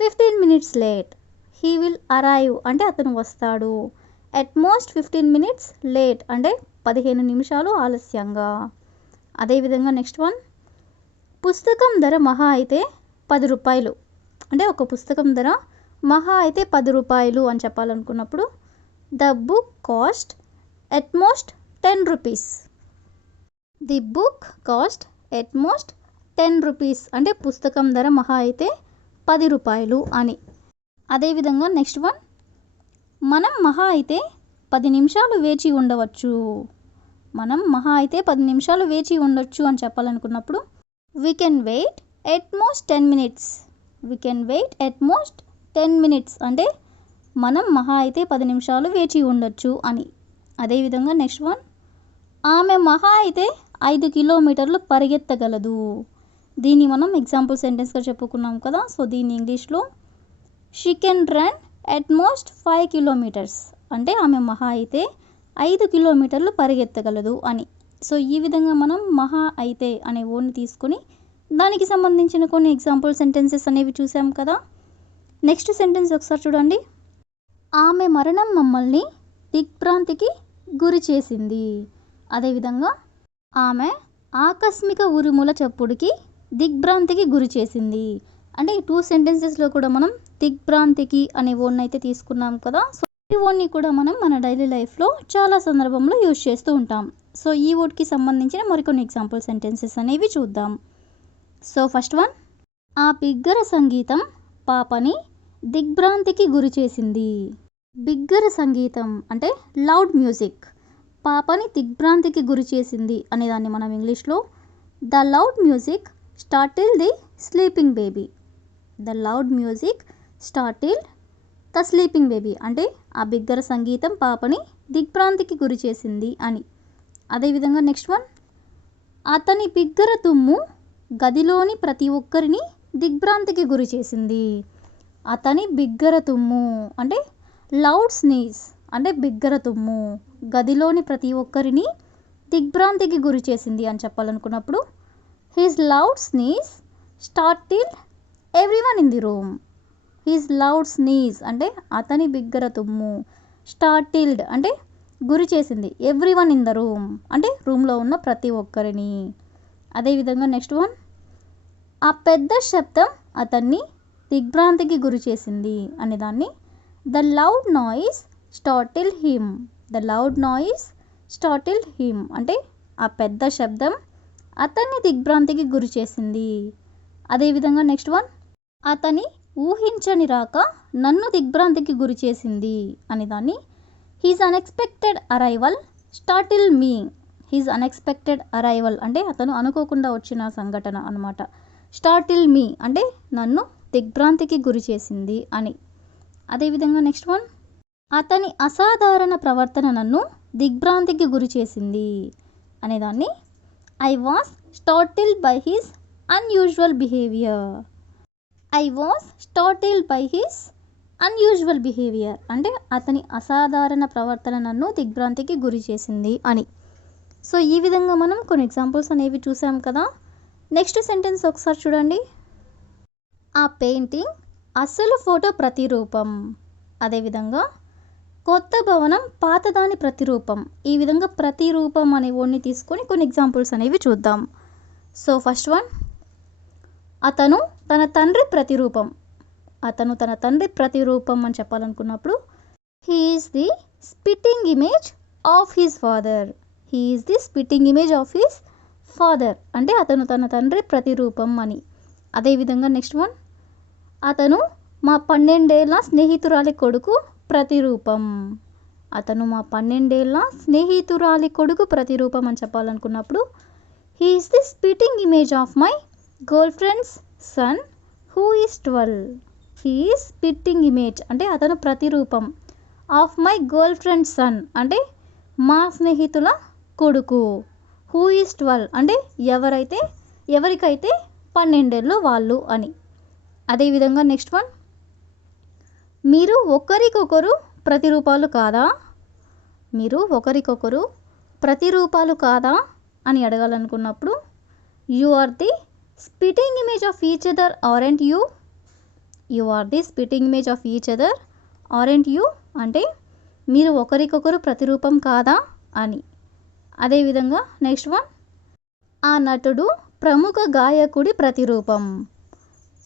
15 minutes late. He will arrive అంటే అతను వస్తాడు. ఎట్ మోస్ట్ 15 minutes లేట్ అంటే 15 నిమిషాలు ఆలస్యంగా. అదేవిధంగా నెక్స్ట్ వన్, పుస్తకం ధర మహా అయితే 10 రూపాయలు. అంటే ఒక పుస్తకం ధర మహా అయితే 10 రూపాయలు అని చెప్పాలనుకున్నప్పుడు the book cost at most 10 rupees. The book cost at most 10 rupees అంటే పుస్తకం ధర మహా అయితే 10 రూపాయలు అని. అదేవిధంగా నెక్స్ట్ వన్, మనం మహా అయితే 10 నిమిషాలు వేచి ఉండవచ్చు. మనం మహా అయితే 10 నిమిషాలు వేచి ఉండొచ్చు అని చెప్పాలనుకున్నప్పుడు we can wait at most 10 minutes. We can wait at most 10 minutes అంటే మనం మహా అయితే 10 నిమిషాలు వేచి ఉండొచ్చు అని. అదేవిధంగా నెక్స్ట్ వన్, ఆమె మహా అయితే 5 కిలోమీటర్లు పరిగెత్తగలదు. దీన్ని మనం ఎగ్జాంపుల్ సెంటెన్స్గా చెప్పుకున్నాం కదా. సో దీన్ని ఇంగ్లీష్లో she can run at most 5 kilometers అంటే ఆమె మహా అయితే 5 కిలోమీటర్లు పరిగెత్తగలదు అని. సో ఈ విధంగా మనం మహా అయితే అనే వర్డ్ని తీసుకొని దానికి సంబంధించిన కొన్ని ఎగ్జాంపుల్ సెంటెన్సెస్ అనేవి చూసాం కదా. నెక్స్ట్ సెంటెన్స్ ఒకసారి చూడండి. ఆమె మరణం మమ్మల్ని దిగ్భ్రాంతికి గురి చేసింది. అదేవిధంగా ఆమె ఆకస్మిక ఉరుముల చప్పుడుకి దిగ్భ్రాంతికి గురి చేసింది. అంటే ఈ 2 సెంటెన్సెస్లో కూడా మనం దిగ్భ్రాంతికి అనే వర్డ్ని అయితే తీసుకున్నాం కదా. సో ఈ వర్డ్ని కూడా మనం మన డైలీ లైఫ్లో చాలా సందర్భంలో యూజ్ చేస్తూ ఉంటాం. సో ఈ వర్డ్కి సంబంధించిన మరికొన్ని ఎగ్జాంపుల్ సెంటెన్సెస్ అనేవి చూద్దాం. సో ఫస్ట్ వన్, ఆ బిగ్గర సంగీతం పాపని దిగ్భ్రాంతికి గురి చేసింది. బిగ్గర సంగీతం అంటే లౌడ్ మ్యూజిక్ పాపని దిగ్భ్రాంతికి గురి చేసింది అనేదాన్ని మనం ఇంగ్లీష్లో the loud music startle the sleeping baby. The loud music startle the sleeping baby అంటే ఆ బిగ్గర సంగీతం పాపని దిగ్భ్రాంతికి గురి చేసింది అని. అదేవిధంగా నెక్స్ట్ వన్, అతని బిగ్గర తుమ్ము గదిలోని ప్రతి ఒక్కరిని దిగ్భ్రాంతికి గురి చేసింది. అతని బిగ్గర తుమ్ము అంటే లౌడ్ స్నీజ్ అంటే బిగ్గర తుమ్ము గదిలోని ప్రతి ఒక్కరిని దిగ్భ్రాంతికి గురి చేసింది అని చెప్పాలనుకున్నప్పుడు his loud sneeze startle everyone in the room. His loud sneeze అంటే అతని బిగ్గర తుమ్ము స్టార్టిల్డ్ అంటే గురి చేసింది ఎవ్రీవన్ ఇన్ ద రూమ్ అంటే రూమ్లో ఉన్న ప్రతి ఒక్కరిని. అదేవిధంగా నెక్స్ట్ వన్, ఆ పెద్ద శబ్దం అతన్ని దిగ్భ్రాంతికి గురి చేసింది అనేదాన్ని the loud noise startle him. The loud noise startle him అంటే ఆ పెద్ద శబ్దం అతన్ని దిగ్భ్రాంతికి గురి చేసింది. అదేవిధంగా నెక్స్ట్ వన్, అతని ఊహించని రాక నన్ను దిగ్భ్రాంతికి గురి చేసింది అనేదాన్ని హీజ్ అన్ఎక్స్పెక్టెడ్ అరైవల్ స్టార్టిల్ మీ. హీజ్ అన్ఎక్స్పెక్టెడ్ అరైవల్ అంటే అతను అనుకోకుండా వచ్చిన సంఘటన అనమాట. స్టార్టిల్ మీ అంటే నన్ను దిగ్భ్రాంతికి గురి చేసింది అని. అదేవిధంగా నెక్స్ట్ వన్, అతని అసాధారణ ప్రవర్తన నన్ను దిగ్భ్రాంతికి గురి చేసింది అనేదాన్ని I was startled by his unusual behaviour. I was startled by his unusual behaviour అంటే అతని అసాధారణ ప్రవర్తన నన్ను దిగ్భ్రాంతికి గురి చేసింది అని. సో ఈ విధంగా మనం కొన్ని ఎగ్జాంపుల్స్ అనేవి చూసాం కదా. నెక్స్ట్ సెంటెన్స్ ఒకసారి చూడండి. ఆ పెయింటింగ్ అసలు ఫోటో ప్రతిరూపం. అదేవిధంగా కొత్త భవనం పాతదాని ప్రతిరూపం. ఈ విధంగా ప్రతిరూపం అనే వర్డ్ని తీసుకొని కొన్ని ఎగ్జాంపుల్స్ అనేవి చూద్దాం. సో ఫస్ట్ వన్, అతను తన తండ్రి ప్రతిరూపం. అతను తన తండ్రి ప్రతిరూపం అని చెప్పాలనుకున్నప్పుడు he is the spitting image of his father. He is the spitting image of his father అంటే అతను తన తండ్రి ప్రతిరూపం అని. అదేవిధంగా నెక్స్ట్ వన్, అతను మా 12 ఏళ్ల స్నేహితురాలి కొడుకు ప్రతిరూపం. అతను మా 12 ఏళ్ల స్నేహితురాలి కొడుకు ప్రతిరూపం అని చెప్పాలనుకున్నప్పుడు he is the spitting image of my girl friend's son who is 12. He is spitting image అంటే అతను ప్రతిరూపం of my girl friend son అంటే మా స్నేహితుల కొడుకు హూ ఈస్ 12 అంటే ఎవరికైతే 12 ఏళ్ళు వాళ్ళు అని. అదేవిధంగా నెక్స్ట్ వన్, మీరు ఒకరికొకరు ప్రతిరూపాలు కాదా. మీరు ఒకరికొకరు ప్రతిరూపాలు కాదా అని అడగాలనుకున్నప్పుడు you are the spitting image of each other aren't you. You are the spitting image of each other aren't you అంటే మీరు ఒకరికొకరు ప్రతిరూపం కాదా అని. అదేవిధంగా నెక్స్ట్ వన్, ఆ నటుడు ప్రముఖ గాయకుడి ప్రతిరూపం.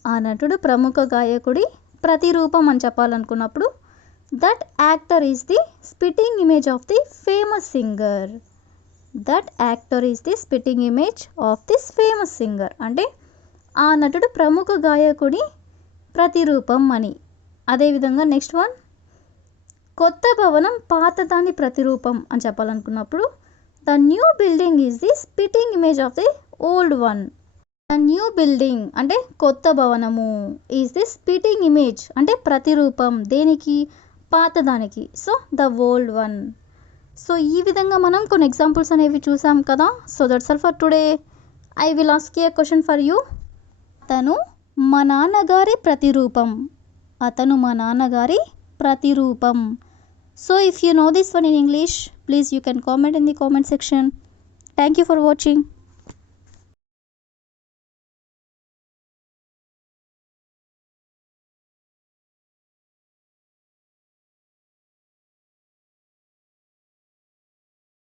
ఆ నటుడు ప్రముఖ గాయకుడి ప్రతిరూపం అని చెప్పాలనుకున్నప్పుడు that actor is the spitting image of the famous singer. That actor is the spitting image of this famous singer అంటే ఆ నటుడు ప్రముఖ గాయకుడి ప్రతిరూపం అని. అదేవిధంగా నెక్స్ట్ వన్, కొత్త భవనం పాతదాని ప్రతిరూపం అని చెప్పాలనుకున్నప్పుడు the new building is the spitting image of the old one. The new building అంటే కొత్త భవనము ఈజ్ ది స్పిట్టింగ్ ఇమేజ్ అంటే ప్రతిరూపం దేనికి, పాతదానికి. So the old one. So ఈ విధంగా మనం కొన్ని ఎగ్జాంపుల్స్ అనేవి చూసాం కదా. So that's all for today. I will ask a question for you. అతను మా నాన్నగారి ప్రతిరూపం. అతను మా నాన్నగారి ప్రతిరూపం. So if you know this one in English, please you can comment in the comment section. Thank you for watching.